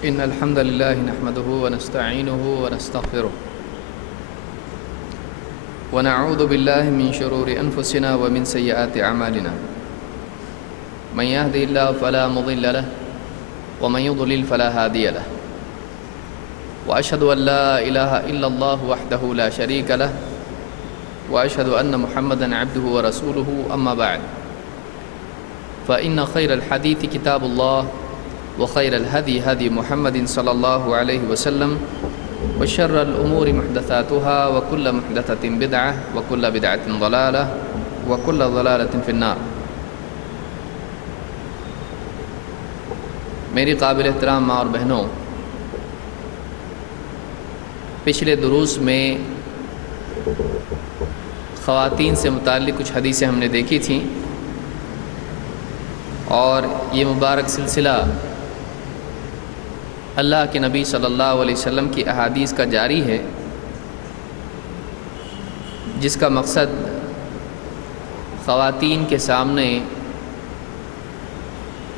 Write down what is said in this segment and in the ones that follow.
إن الحمد لله نحمده ونستعينه ونستغفره ونعوذ بالله من شرور أنفسنا ومن سيئات أعمالنا من يهدي الله فلا مضل له ومن يضلل فلا هادي له وأشهد أن لا إله إلا الله وحده لا شريك له وأشهد أن محمدًا عبده ورسوله أما بعد فإن خير الحديث كتاب الله وخير الهدي هدي محمد صلى الله عليه وسلم وشر الأمور محدثاتها وكل محدثة بدعة وكل بدعة ضلالة وكل ضلالة في النار۔ میری قابل احترام ماں اور بہنوں، پچھلے دروس میں خواتین سے متعلق کچھ حدیثیں ہم نے دیکھی تھیں، اور یہ مبارک سلسلہ اللہ کے نبی صلی اللہ علیہ وسلم کی احادیث کا جاری ہے، جس کا مقصد خواتین کے سامنے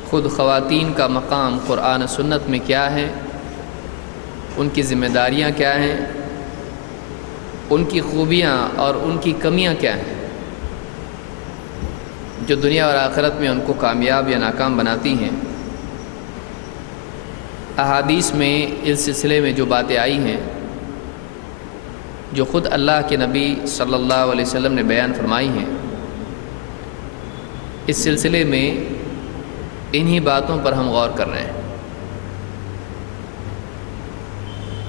خود خواتین کا مقام قرآن و سنت میں کیا ہے، ان کی ذمہ داریاں کیا ہیں، ان کی خوبیاں اور ان کی کمیاں کیا ہیں، جو دنیا اور آخرت میں ان کو کامیاب یا ناکام بناتی ہیں۔ احادیث میں اس سلسلے میں جو باتیں آئی ہیں، جو خود اللہ کے نبی صلی اللہ علیہ وسلم نے بیان فرمائی ہیں، اس سلسلے میں انہی باتوں پر ہم غور کر رہے ہیں۔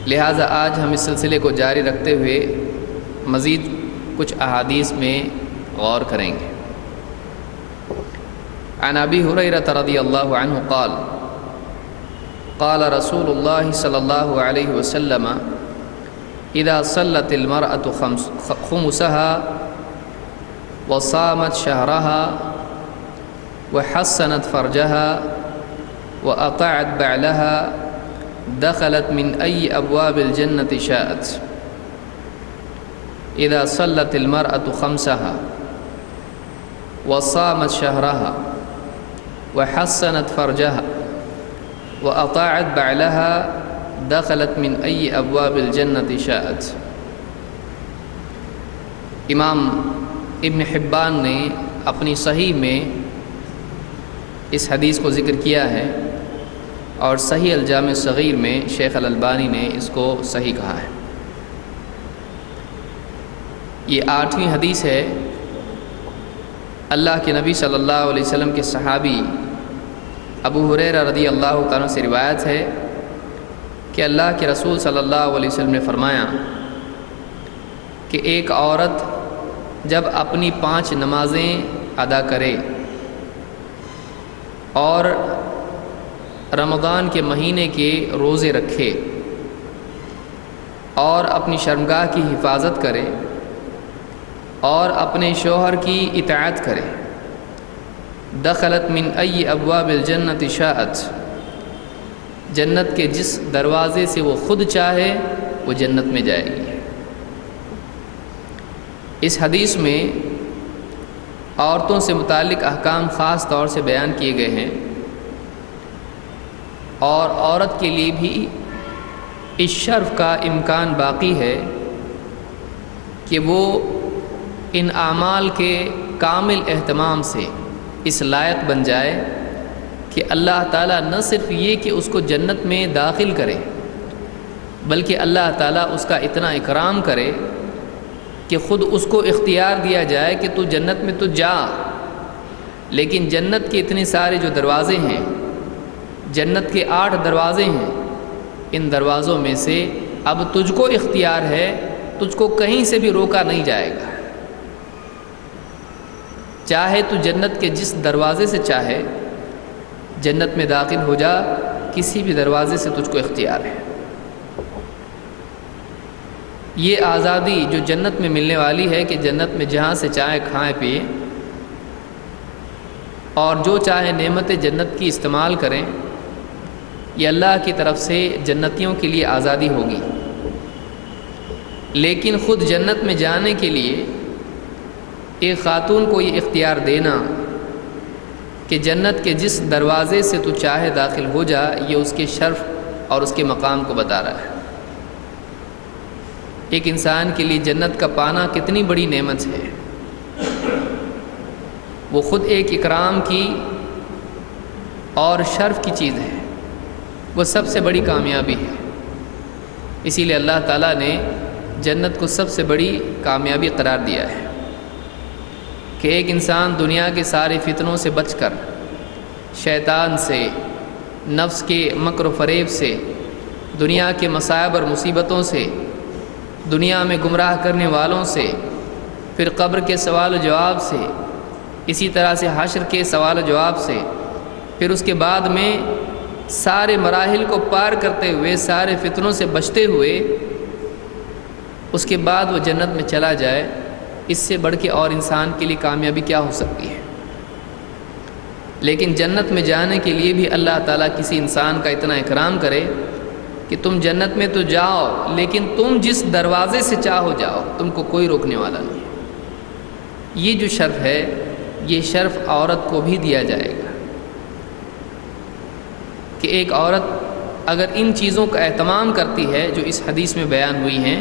لہٰذا آج ہم اس سلسلے کو جاری رکھتے ہوئے مزید کچھ احادیث میں غور کریں گے۔ عن ابی ہریرہ رضی اللہ عنہ قال قال رسول اللہ صلی اللہ علیہ وسلم اذا صلت المرأة خمسها وصامت شهرها وحسنت فرجها وأطاعت بعلها دخلت من أي أبواب الجنة شاءت۔ اذا صلت المرأة خمسها وصامت شهرها وحسنت فرجها وأطاعت بعلها دخلت من أي أبواب الجنة شاءت۔ امام ابن حبان نے اپنی صحیح میں اس حدیث کو ذکر کیا ہے، اور صحیح الجامع الصغیر میں شیخ الالبانی نے اس کو صحیح کہا ہے۔ یہ 8ویں حدیث ہے۔ اللہ کے نبی صلی اللہ علیہ وسلم کے صحابی ابو ہریرہ رضی اللہ تعالیٰ سے روایت ہے کہ اللہ کے رسول صلی اللہ علیہ وسلم نے فرمایا کہ ایک عورت جب اپنی 5 نمازیں ادا کرے اور رمضان کے مہینے کے روزے رکھے اور اپنی شرمگاہ کی حفاظت کرے اور اپنے شوہر کی اطاعت کرے، دخلت من ای ابواب الجنت شاءت، جنت کے جس دروازے سے وہ خود چاہے وہ جنت میں جائے گی۔ اس حدیث میں عورتوں سے متعلق احکام خاص طور سے بیان کیے گئے ہیں، اور عورت کے لیے بھی اس شرف کا امکان باقی ہے کہ وہ ان اعمال کے کامل اہتمام سے اس لائق بن جائے کہ اللہ تعالیٰ نہ صرف یہ کہ اس کو جنت میں داخل کرے، بلکہ اللہ تعالیٰ اس کا اتنا اکرام کرے کہ خود اس کو اختیار دیا جائے کہ تو جنت میں تو جا، لیکن جنت کے اتنے سارے جو دروازے ہیں، جنت کے 8 دروازے ہیں، ان دروازوں میں سے اب تجھ کو اختیار ہے، تجھ کو کہیں سے بھی روکا نہیں جائے گا۔ چاہے تو جنت کے جس دروازے سے چاہے جنت میں داخل ہو جا، کسی بھی دروازے سے تجھ کو اختیار ہے۔ یہ آزادی جو جنت میں ملنے والی ہے کہ جنت میں جہاں سے چاہے کھائیں پیے اور جو چاہے نعمت جنت کی استعمال کریں، یہ اللہ کی طرف سے جنتیوں کے لیے آزادی ہوگی۔ لیکن خود جنت میں جانے کے لیے ایک خاتون کو یہ اختیار دینا کہ جنت کے جس دروازے سے تو چاہے داخل ہو جا، یہ اس کے شرف اور اس کے مقام کو بتا رہا ہے۔ ایک انسان کے لیے جنت کا پانا کتنی بڑی نعمت ہے، وہ خود ایک اکرام کی اور شرف کی چیز ہے، وہ سب سے بڑی کامیابی ہے۔ اسی لیے اللہ تعالیٰ نے جنت کو سب سے بڑی کامیابی قرار دیا ہے کہ ایک انسان دنیا کے سارے فتنوں سے بچ کر، شیطان سے، نفس کے مکر و فریب سے، دنیا کے مصائب اور مصیبتوں سے، دنیا میں گمراہ کرنے والوں سے، پھر قبر کے سوال و جواب سے، اسی طرح سے حشر کے سوال و جواب سے، پھر اس کے بعد میں سارے مراحل کو پار کرتے ہوئے، سارے فتنوں سے بچتے ہوئے اس کے بعد وہ جنت میں چلا جائے، اس سے بڑھ کے اور انسان کے لیے کامیابی کیا ہو سکتی ہے؟ لیکن جنت میں جانے کے لیے بھی اللہ تعالیٰ کسی انسان کا اتنا اکرام کرے کہ تم جنت میں تو جاؤ، لیکن تم جس دروازے سے چاہو جاؤ، تم کو کوئی روکنے والا نہیں۔ یہ جو شرف ہے، یہ شرف عورت کو بھی دیا جائے گا کہ ایک عورت اگر ان چیزوں کا اہتمام کرتی ہے جو اس حدیث میں بیان ہوئی ہیں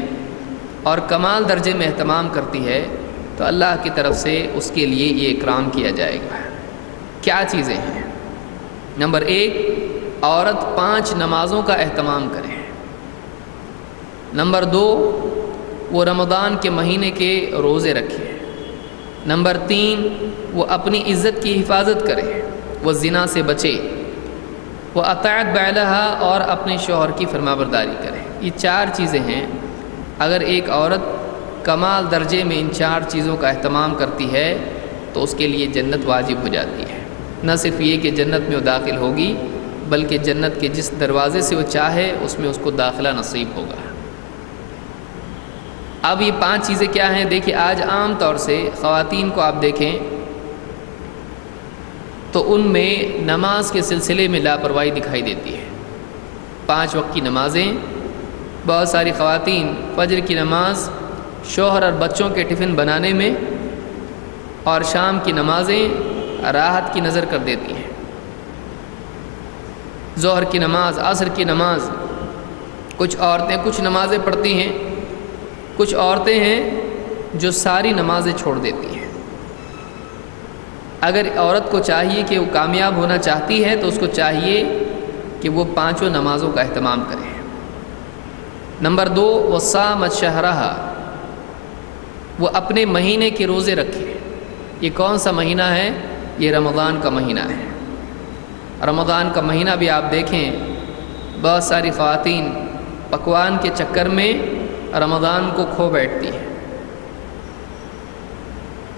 اور کمال درجے میں اہتمام کرتی ہے، تو اللہ کی طرف سے اس کے لیے یہ اکرام کیا جائے گا۔ کیا چیزیں ہیں؟ نمبر 1، عورت 5 نمازوں کا اہتمام کرے۔ نمبر 2، وہ رمضان کے مہینے کے روزے رکھے۔ نمبر 3، وہ اپنی عزت کی حفاظت کرے، وہ زنا سے بچے، وہ اطاعت بعلہا اور اپنے شوہر کی فرمانبرداری کرے۔ یہ 4 چیزیں ہیں۔ اگر ایک عورت کمال درجے میں ان 4 چیزوں کا اہتمام کرتی ہے تو اس کے لیے جنت واجب ہو جاتی ہے۔ نہ صرف یہ کہ جنت میں وہ داخل ہوگی، بلکہ جنت کے جس دروازے سے وہ چاہے اس میں اس کو داخلہ نصیب ہوگا۔ اب یہ 5 چیزیں کیا ہیں؟ دیکھیں، آج عام طور سے خواتین کو آپ دیکھیں تو ان میں نماز کے سلسلے میں لاپرواہی دکھائی دیتی ہے۔ 5 وقت کی نمازیں، بہت ساری خواتین فجر کی نماز شوہر اور بچوں کے ٹفن بنانے میں اور شام کی نمازیں راحت کی نظر کر دیتی ہیں۔ ظہر کی نماز، عصر کی نماز، کچھ عورتیں کچھ نمازیں پڑھتی ہیں، کچھ عورتیں ہیں جو ساری نمازیں چھوڑ دیتی ہیں۔ اگر عورت کو چاہیے کہ وہ کامیاب ہونا چاہتی ہے تو اس کو چاہیے کہ وہ 5 نمازوں کا اہتمام کرے۔ نمبر 2، وہ صامت شہرہا، وہ اپنے مہینے کے روزے رکھے۔ یہ کون سا مہینہ ہے؟ یہ رمضان کا مہینہ ہے۔ رمضان کا مہینہ بھی آپ دیکھیں، بہت ساری خواتین پکوان کے چکر میں رمضان کو کھو بیٹھتی ہیں۔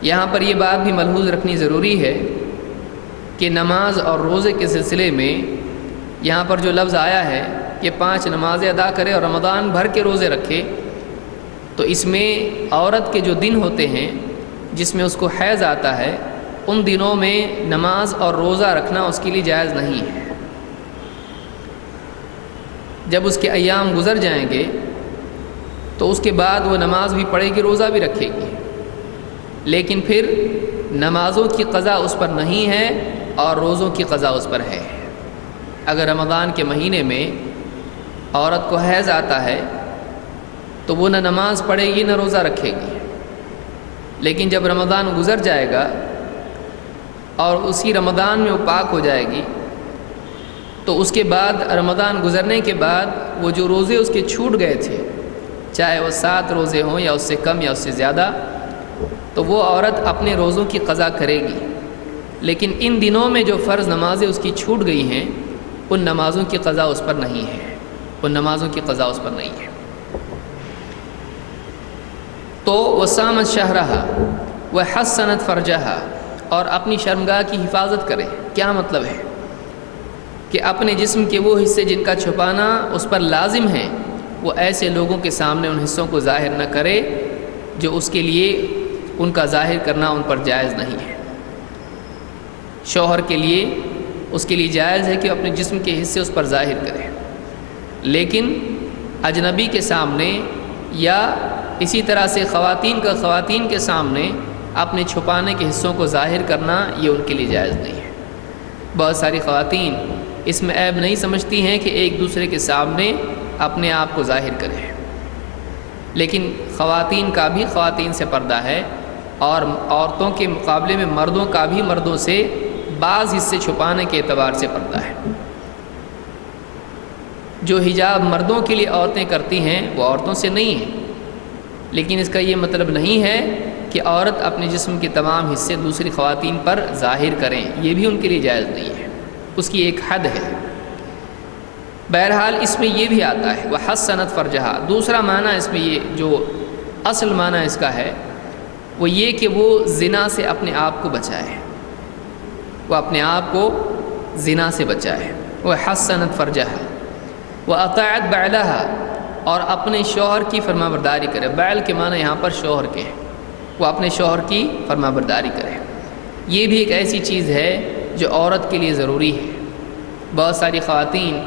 یہاں پر یہ بات بھی ملحوظ رکھنی ضروری ہے کہ نماز اور روزے کے سلسلے میں یہاں پر جو لفظ آیا ہے کہ 5 نمازیں ادا کرے اور رمضان بھر کے روزے رکھے، تو اس میں عورت کے جو دن ہوتے ہیں جس میں اس کو حیض آتا ہے، ان دنوں میں نماز اور روزہ رکھنا اس کے لیے جائز نہیں ہے۔ جب اس کے ایام گزر جائیں گے تو اس کے بعد وہ نماز بھی پڑھے گی، روزہ بھی رکھے گی، لیکن پھر نمازوں کی قضا اس پر نہیں ہے اور روزوں کی قضا اس پر ہے۔ اگر رمضان کے مہینے میں عورت کو حیض آتا ہے تو وہ نہ نماز پڑھے گی نہ روزہ رکھے گی، لیکن جب رمضان گزر جائے گا اور اسی رمضان میں وہ پاک ہو جائے گی تو اس کے بعد رمضان گزرنے کے بعد وہ جو روزے اس کے چھوٹ گئے تھے، چاہے وہ 7 روزے ہوں یا اس سے کم یا اس سے زیادہ، تو وہ عورت اپنے روزوں کی قضا کرے گی، لیکن ان دنوں میں جو فرض نمازیں اس کی چھوٹ گئی ہیں ان نمازوں کی قضا اس پر نہیں ہے، ان نمازوں کی قضا اس پر نہیں ہے۔ تو وصامت شہرہا وحسنت فرجہا، اور اپنی شرمگاہ کی حفاظت کرے۔ کیا مطلب ہے؟ کہ اپنے جسم کے وہ حصے جن کا چھپانا اس پر لازم ہے، وہ ایسے لوگوں کے سامنے ان حصوں کو ظاہر نہ کرے جو اس کے لیے ان کا ظاہر کرنا ان پر جائز نہیں ہے۔ شوہر کے لیے اس کے لیے جائز ہے کہ اپنے جسم کے حصے اس پر ظاہر کرے، لیکن اجنبی کے سامنے یا اسی طرح سے خواتین کے سامنے اپنے چھپانے کے حصوں کو ظاہر کرنا یہ ان کے لیے جائز نہیں ہے۔ بہت ساری خواتین اس میں عیب نہیں سمجھتی ہیں کہ ایک دوسرے کے سامنے اپنے آپ کو ظاہر کریں، لیکن خواتین کا بھی خواتین سے پردہ ہے، اور عورتوں کے مقابلے میں مردوں کا بھی مردوں سے بعض حصے چھپانے کے اعتبار سے پردہ ہے۔ جو حجاب مردوں کے لیے عورتیں کرتی ہیں وہ عورتوں سے نہیں ہے، لیکن اس کا یہ مطلب نہیں ہے کہ عورت اپنے جسم کے تمام حصے دوسری خواتین پر ظاہر کریں، یہ بھی ان کے لیے جائز نہیں ہے، اس کی ایک حد ہے۔ بہرحال اس میں یہ بھی آتا ہے وَحَسَّنَتْ فَرْجَهَا، دوسرا معنی اس میں یہ جو اصل معنی اس کا ہے وہ یہ کہ وہ زنا سے اپنے آپ کو بچائے، وہ اپنے آپ کو زنا سے بچائے۔ وَحَسَّنَتْ فَرْجَهَا وَأَطَاعَتْ بَعْلَهَا، اور اپنے شوہر کی فرما برداری کرے۔ بعل کے معنی یہاں پر شوہر کے ہیں، وہ اپنے شوہر کی فرما برداری کرے۔ یہ بھی ایک ایسی چیز ہے جو عورت کے لیے ضروری ہے۔ بہت ساری خواتین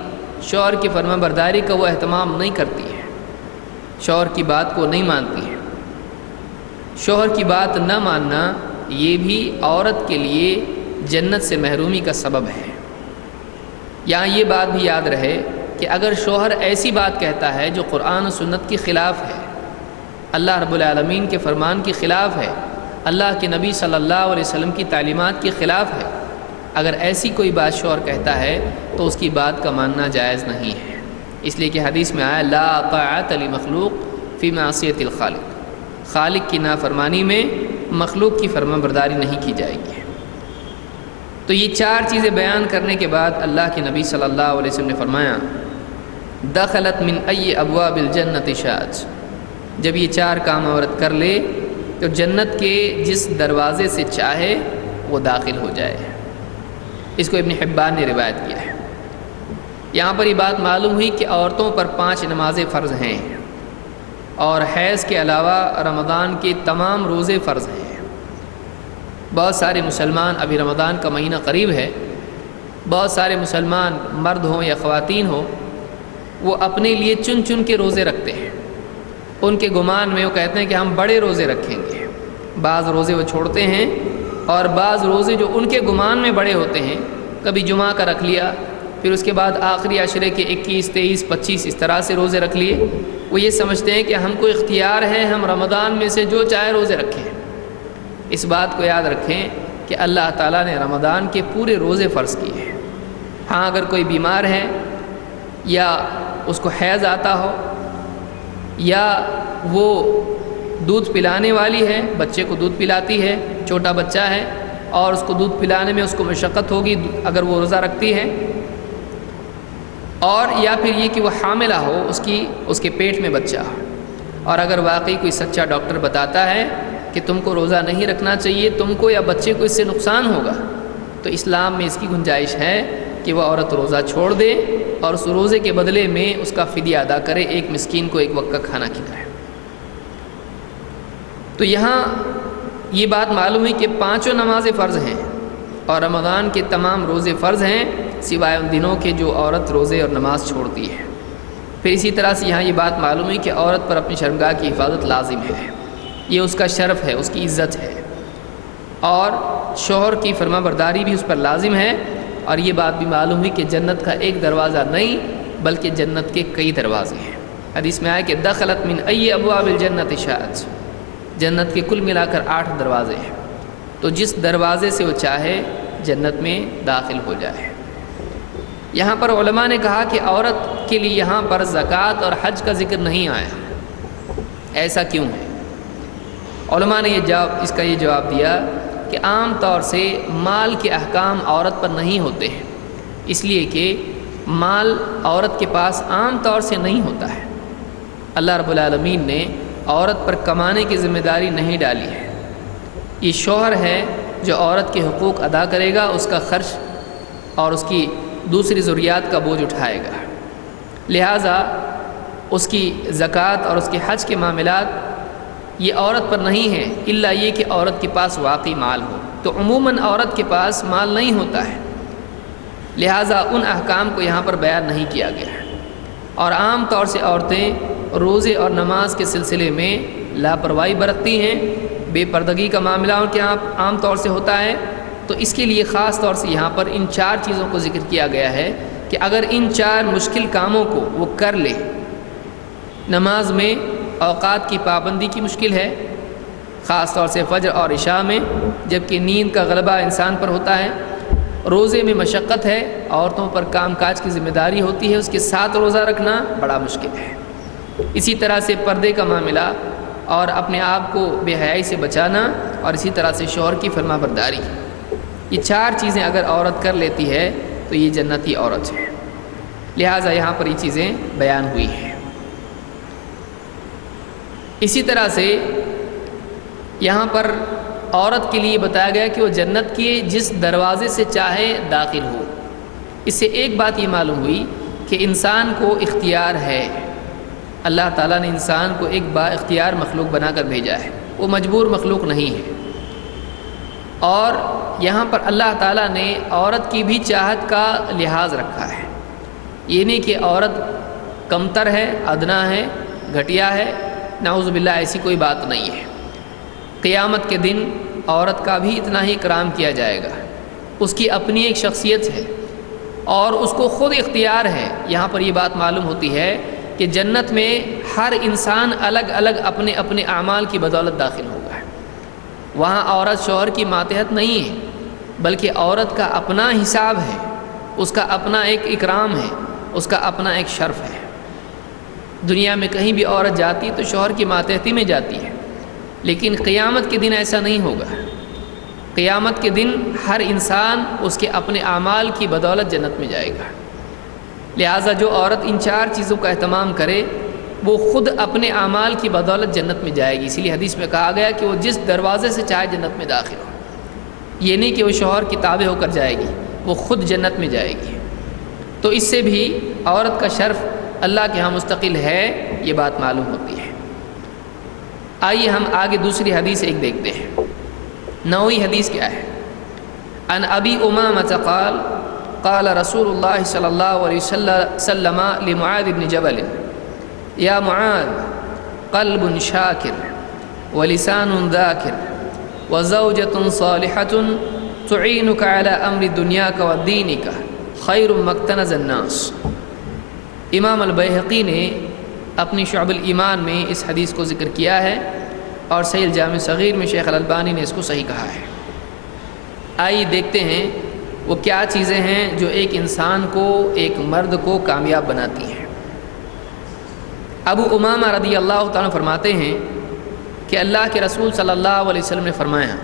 شوہر کی فرما برداری کا وہ اہتمام نہیں کرتی ہیں، شوہر کی بات کو نہیں مانتی ہیں۔ شوہر کی بات نہ ماننا یہ بھی عورت کے لیے جنت سے محرومی کا سبب ہے۔ یہاں یہ بات بھی یاد رہے کہ اگر شوہر ایسی بات کہتا ہے جو قرآن و سنت کے خلاف ہے، اللہ رب العالمین کے فرمان کے خلاف ہے، اللہ کے نبی صلی اللہ علیہ وسلم کی تعلیمات کے خلاف ہے، اگر ایسی کوئی بات شوہر کہتا ہے تو اس کی بات کا ماننا جائز نہیں ہے، اس لیے کہ حدیث میں آیا لا طاعۃ لمخلوق فی معصیۃ الخالق، خالق کی نافرمانی میں مخلوق کی فرما برداری نہیں کی جائے گی۔ تو یہ چار چیزیں بیان کرنے کے بعد اللہ کے نبی صلی اللہ علیہ وسلم نے فرمایا دخلت من ای ابواب الجنت شاءت، جب یہ چار کام عورت کر لے تو جنت کے جس دروازے سے چاہے وہ داخل ہو جائے۔ اس کو ابن حبان نے روایت کیا ہے۔ یہاں پر یہ بات معلوم ہوئی کہ عورتوں پر 5 نمازیں فرض ہیں، اور حیض کے علاوہ رمضان کے تمام روزے فرض ہیں۔ بہت سارے مسلمان، ابھی رمضان کا مہینہ قریب ہے، بہت سارے مسلمان مرد ہوں یا خواتین ہوں، وہ اپنے لیے چن چن کے روزے رکھتے ہیں۔ ان کے گمان میں وہ کہتے ہیں کہ ہم بڑے روزے رکھیں گے، بعض روزے وہ چھوڑتے ہیں، اور بعض روزے جو ان کے گمان میں بڑے ہوتے ہیں، کبھی جمعہ کا رکھ لیا، پھر اس کے بعد آخری عشرے کے 21، 23، 25 اس طرح سے روزے رکھ لیے۔ وہ یہ سمجھتے ہیں کہ ہم کو اختیار ہے، ہم رمضان میں سے جو چاہے روزے رکھیں۔ اس بات کو یاد رکھیں کہ اللہ تعالیٰ نے رمضان کے پورے روزے فرض کیے ہیں۔ ہاں اگر کوئی بیمار ہے یا اس کو حیض آتا ہو یا وہ دودھ پلانے والی ہے، بچے کو دودھ پلاتی ہے، چھوٹا بچہ ہے اور اس کو دودھ پلانے میں اس کو مشقت ہوگی اگر وہ روزہ رکھتی ہے، اور یا پھر یہ کہ وہ حاملہ ہو، اس کے پیٹ میں بچہ ہو، اور اگر واقعی کوئی سچا ڈاکٹر بتاتا ہے کہ تم کو روزہ نہیں رکھنا چاہیے، تم کو یا بچے کو اس سے نقصان ہوگا، تو اسلام میں اس کی گنجائش ہے کہ وہ عورت روزہ چھوڑ دے اور اس روزے کے بدلے میں اس کا فدیہ ادا کرے، ایک مسکین کو ایک وقت کا کھانا کھلائے۔ تو یہاں یہ بات معلوم ہے کہ 5 نمازیں فرض ہیں اور رمضان کے تمام روزے فرض ہیں، سوائے ان دنوں کے جو عورت روزے اور نماز چھوڑتی ہے۔ پھر اسی طرح سے یہاں یہ بات معلوم ہے کہ عورت پر اپنی شرمگاہ کی حفاظت لازم ہے، یہ اس کا شرف ہے، اس کی عزت ہے، اور شوہر کی فرما برداری بھی اس پر لازم ہے۔ اور یہ بات بھی معلوم ہوئی کہ جنت کا ایک دروازہ نہیں بلکہ جنت کے کئی دروازے ہیں۔ حدیث میں آیا کہ دخلت من ای ابواب الجنت شاءت، جنت کے کل ملا کر 8 دروازے ہیں، تو جس دروازے سے وہ چاہے جنت میں داخل ہو جائے۔ یہاں پر علماء نے کہا کہ عورت کے لیے یہاں پر زکوٰۃ اور حج کا ذکر نہیں آیا، ایسا کیوں ہے؟ علماء نے اس کا یہ جواب دیا کہ عام طور سے مال کے احکام عورت پر نہیں ہوتے ہیں، اس لیے کہ مال عورت کے پاس عام طور سے نہیں ہوتا ہے۔ اللہ رب العالمین نے عورت پر کمانے کی ذمہ داری نہیں ڈالی ہے، یہ شوہر ہے جو عورت کے حقوق ادا کرے گا، اس کا خرچ اور اس کی دوسری ضروریات کا بوجھ اٹھائے گا، لہٰذا اس کی زکوٰۃ اور اس کے حج کے معاملات یہ عورت پر نہیں ہے، الا یہ کہ عورت کے پاس واقعی مال ہو، تو عموماً عورت کے پاس مال نہیں ہوتا ہے، لہٰذا ان احکام کو یہاں پر بیان نہیں کیا گیا ہے۔ اور عام طور سے عورتیں روزے اور نماز کے سلسلے میں لاپرواہی برتتی ہیں، بے پردگی کا معاملہ ان کے یہاں عام طور سے ہوتا ہے، تو اس کے لیے خاص طور سے یہاں پر ان 4 چیزوں کو ذکر کیا گیا ہے کہ اگر ان 4 مشکل کاموں کو وہ کر لے، نماز میں اوقات کی پابندی کی مشکل ہے، خاص طور سے فجر اور عشاء میں، جبکہ نیند کا غلبہ انسان پر ہوتا ہے، روزے میں مشقت ہے، عورتوں پر کام کاج کی ذمہ داری ہوتی ہے، اس کے ساتھ روزہ رکھنا بڑا مشکل ہے، اسی طرح سے پردے کا معاملہ اور اپنے آپ کو بے حیائی سے بچانا، اور اسی طرح سے شوہر کی فرما برداری، یہ 4 چیزیں اگر عورت کر لیتی ہے تو یہ جنتی عورت ہے، لہٰذا یہاں پر یہ چیزیں بیان ہوئی ہیں۔ اسی طرح سے یہاں پر عورت کے لیے بتایا گیا کہ وہ جنت کے جس دروازے سے چاہے داخل ہو۔ اس سے ایک بات یہ معلوم ہوئی کہ انسان کو اختیار ہے، اللہ تعالیٰ نے انسان کو ایک با اختیار مخلوق بنا کر بھیجا ہے، وہ مجبور مخلوق نہیں ہے، اور یہاں پر اللہ تعالیٰ نے عورت کی بھی چاہت کا لحاظ رکھا ہے، یہ نہیں کہ عورت کمتر ہے، ادنا ہے، گھٹیا ہے، نعوذ باللہ ایسی کوئی بات نہیں ہے۔ قیامت کے دن عورت کا بھی اتنا ہی اکرام کیا جائے گا، اس کی اپنی ایک شخصیت ہے اور اس کو خود اختیار ہے۔ یہاں پر یہ بات معلوم ہوتی ہے کہ جنت میں ہر انسان الگ الگ اپنے اپنے اعمال کی بدولت داخل ہوگا، وہاں عورت شوہر کی ماتحت نہیں ہے، بلکہ عورت کا اپنا حساب ہے، اس کا اپنا ایک اکرام ہے، اس کا اپنا ایک شرف ہے۔ دنیا میں کہیں بھی عورت جاتی تو شوہر کی ماتحتی میں جاتی ہے، لیکن قیامت کے دن ایسا نہیں ہوگا۔ قیامت کے دن ہر انسان اس کے اپنے اعمال کی بدولت جنت میں جائے گا، لہٰذا جو عورت ان 4 چیزوں کا اہتمام کرے وہ خود اپنے اعمال کی بدولت جنت میں جائے گی۔ اسی لیے حدیث میں کہا گیا کہ وہ جس دروازے سے چاہے جنت میں داخل ہو، یہ نہیں کہ وہ شوہر کی تابع ہو کر جائے گی، وہ خود جنت میں جائے گی۔ تو اس سے بھی عورت کا شرف اللہ کے ہاں مستقل ہے، یہ بات معلوم ہوتی ہے۔ آئیے ہم آگے دوسری حدیث ایک دیکھتے ہیں۔ 9ویں حدیث کیا ہے؟ عن ابی امامہ قال قال رسول اللہ صلی اللہ علیہ وسلم لمعاذ بن جبل یا معاذ قلب شاکر ولسان ذاکر وزوجة صالحة تعینک علی امر دنیاک ودینک خیر مقتنز الناس۔ امام البیہقی نے اپنی شعب الایمان میں اس حدیث کو ذکر کیا ہے، اور صحیح الجامع صغیر میں شیخ الالبانی نے اس کو صحیح کہا ہے۔ آئیے دیکھتے ہیں وہ کیا چیزیں ہیں جو ایک انسان کو، ایک مرد کو کامیاب بناتی ہیں۔ ابو امامہ رضی اللہ تعالیٰ فرماتے ہیں کہ اللہ کے رسول صلی اللہ علیہ وسلم نے فرمایا،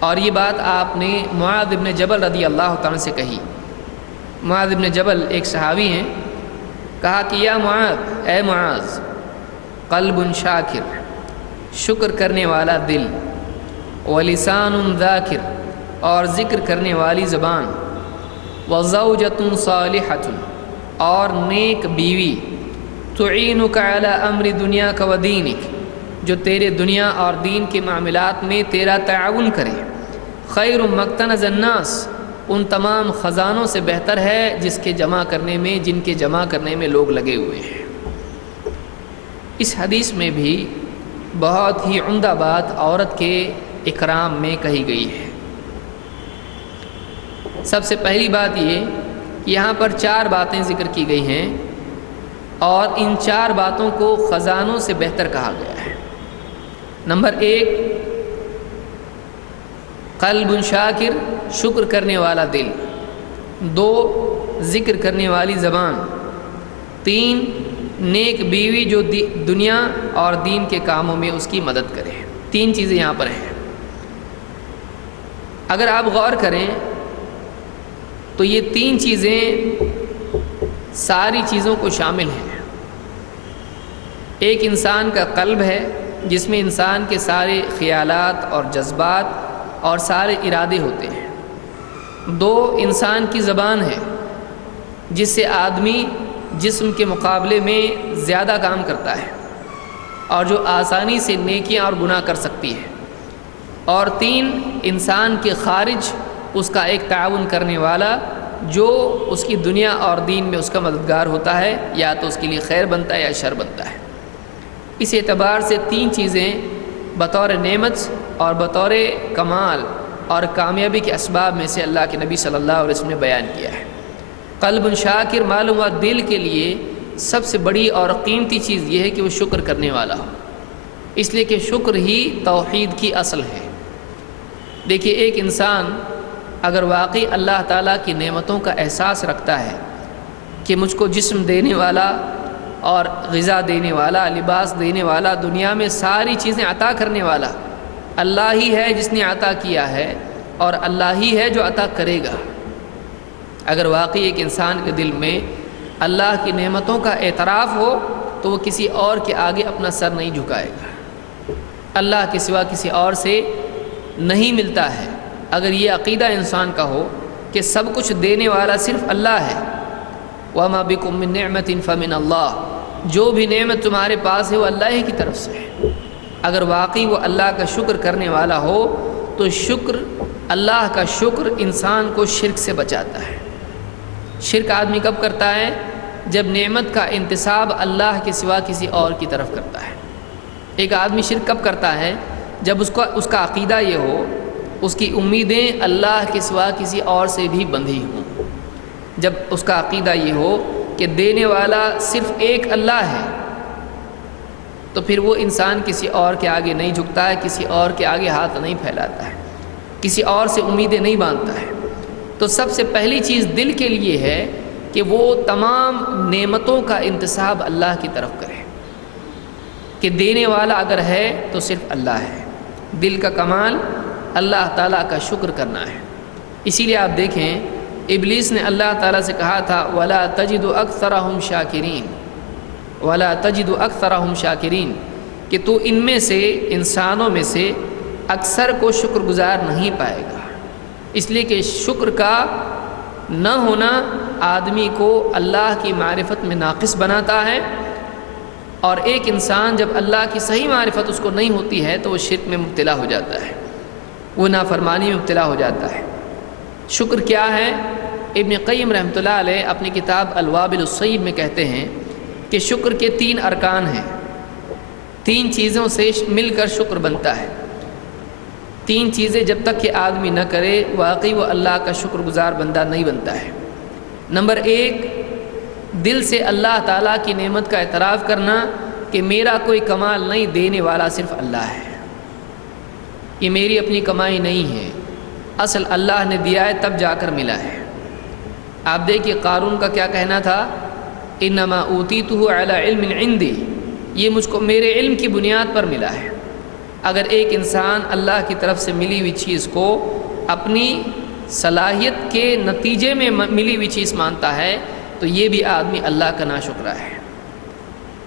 اور یہ بات آپ نے معاذ بن جبل رضی اللہ تعالیٰ سے کہی۔ معاذ بن جبل ایک صحابی ہیں، کہا کہ یا معاذ، اے معاذ، قلب شاکر، شکر کرنے والا دل، ولسان ذاکر، اور ذکر کرنے والی زبان، وزوجۃ صالحۃ، اور نیک بیوی، تعینک علی امر دنیاک ودینک، جو تیرے دنیا اور دین کے معاملات میں تیرا تعاون کرے، خیر مقتنز الناس، ان تمام خزانوں سے بہتر ہے جن کے جمع کرنے میں لوگ لگے ہوئے ہیں۔ اس حدیث میں بھی بہت ہی عمدہ بات عورت کے اکرام میں کہی گئی ہے۔ سب سے پہلی بات یہ کہ یہاں پر 4 باتیں ذکر کی گئی ہیں، اور ان 4 باتوں کو خزانوں سے بہتر کہا گیا ہے۔ نمبر 1، قلب شاکر، شکر کرنے والا دل۔ 2، ذکر کرنے والی زبان۔ 3، نیک بیوی جو دنیا اور دین کے کاموں میں اس کی مدد کرے۔ 3 چیزیں یہاں پر ہیں۔ اگر آپ غور کریں تو یہ 3 چیزیں ساری چیزوں کو شامل ہیں۔ ایک انسان کا قلب ہے جس میں انسان کے سارے خیالات اور جذبات اور سارے ارادے ہوتے ہیں۔ 2، انسان کی زبان ہے جس سے آدمی جسم کے مقابلے میں زیادہ کام کرتا ہے اور جو آسانی سے نیکیاں اور گناہ کر سکتی ہے۔ اور 3، انسان کے خارج اس کا ایک تعاون کرنے والا جو اس کی دنیا اور دین میں اس کا مددگار ہوتا ہے، یا تو اس کے لیے خیر بنتا ہے یا شر بنتا ہے۔ اس اعتبار سے 3 چیزیں بطور نعمت اور بطور کمال اور کامیابی کے اسباب میں سے اللہ کے نبی صلی اللہ علیہ وسلم نے بیان کیا ہے۔ قلب شاکر معلوم ہوا دل کے لیے سب سے بڑی اور قیمتی چیز یہ ہے کہ وہ شکر کرنے والا ہو، اس لیے کہ شکر ہی توحید کی اصل ہے۔ دیکھیے، ایک انسان اگر واقعی اللہ تعالیٰ کی نعمتوں کا احساس رکھتا ہے کہ مجھ کو جسم دینے والا اور غذا دینے والا، لباس دینے والا، دنیا میں ساری چیزیں عطا کرنے والا اللہ ہی ہے جس نے عطا کیا ہے، اور اللہ ہی ہے جو عطا کرے گا، اگر واقعی ایک انسان کے دل میں اللہ کی نعمتوں کا اعتراف ہو تو وہ کسی اور کے آگے اپنا سر نہیں جھکائے گا، اللہ کے سوا کسی اور سے نہیں ملتا ہے۔ اگر یہ عقیدہ انسان کا ہو کہ سب کچھ دینے والا صرف اللہ ہے، وَمَا بِكُم مِّن نِّعْمَةٍ فَمِنَ اللَّهِ، جو بھی نعمت تمہارے پاس ہے وہ اللہ ہی کی طرف سے ہے۔ اگر واقعی وہ اللہ کا شکر کرنے والا ہو تو شکر، اللہ کا شکر انسان کو شرک سے بچاتا ہے۔ شرک آدمی کب کرتا ہے؟ جب نعمت کا انتساب اللہ کے سوا کسی اور کی طرف کرتا ہے۔ ایک آدمی شرک کب کرتا ہے؟ جب اس کا عقیدہ یہ ہو، اس کی امیدیں اللہ کے سوا کسی اور سے بھی بندھی ہوں۔ جب اس کا عقیدہ یہ ہو کہ دینے والا صرف ایک اللہ ہے، تو پھر وہ انسان کسی اور کے آگے نہیں جھکتا ہے، کسی اور کے آگے ہاتھ نہیں پھیلاتا ہے، کسی اور سے امیدیں نہیں باندھتا ہے۔ تو سب سے پہلی چیز دل کے لیے ہے کہ وہ تمام نعمتوں کا انتساب اللہ کی طرف کرے، کہ دینے والا اگر ہے تو صرف اللہ ہے۔ دل کا کمال اللہ تعالیٰ کا شکر کرنا ہے۔ اسی لیے آپ دیکھیں، ابلیس نے اللہ تعالیٰ سے کہا تھا وَلَا تَجِدُ أَكْثَرَهُمْ شَاكِرِينَ وَلَا تَجِدُ أَكْثَرَهُمْ شَاكِرِينَ، کہ تو ان میں سے، انسانوں میں سے اکثر کو شکر گزار نہیں پائے گا، اس لیے کہ شکر کا نہ ہونا آدمی کو اللہ کی معرفت میں ناقص بناتا ہے، اور ایک انسان جب اللہ کی صحیح معرفت اس کو نہیں ہوتی ہے تو وہ شرک میں مبتلا ہو جاتا ہے، وہ نافرمانی میں مبتلا ہو جاتا ہے۔ شکر کیا ہے؟ ابن قیم رحمۃ اللہ علیہ اپنی کتاب الوابل الصیب میں کہتے ہیں کہ شکر کے 3 ارکان ہیں، 3 چیزوں سے مل کر شکر بنتا ہے۔ 3 چیزیں جب تک کہ آدمی نہ کرے واقعی وہ اللہ کا شکر گزار بندہ نہیں بنتا ہے۔ نمبر 1، دل سے اللہ تعالیٰ کی نعمت کا اعتراف کرنا کہ میرا کوئی کمال نہیں، دینے والا صرف اللہ ہے، یہ میری اپنی کمائی نہیں ہے، اصل اللہ نے دیا ہے تب جا کر ملا ہے۔ آپ دیکھیے قارون کا کیا کہنا تھا، انما اوتیتہ علی علم عندی، یہ مجھ کو میرے علم کی بنیاد پر ملا ہے۔ اگر ایک انسان اللہ کی طرف سے ملی ہوئی چیز کو اپنی صلاحیت کے نتیجے میں ملی ہوئی چیز مانتا ہے تو یہ بھی آدمی اللہ کا ناشکرا ہے۔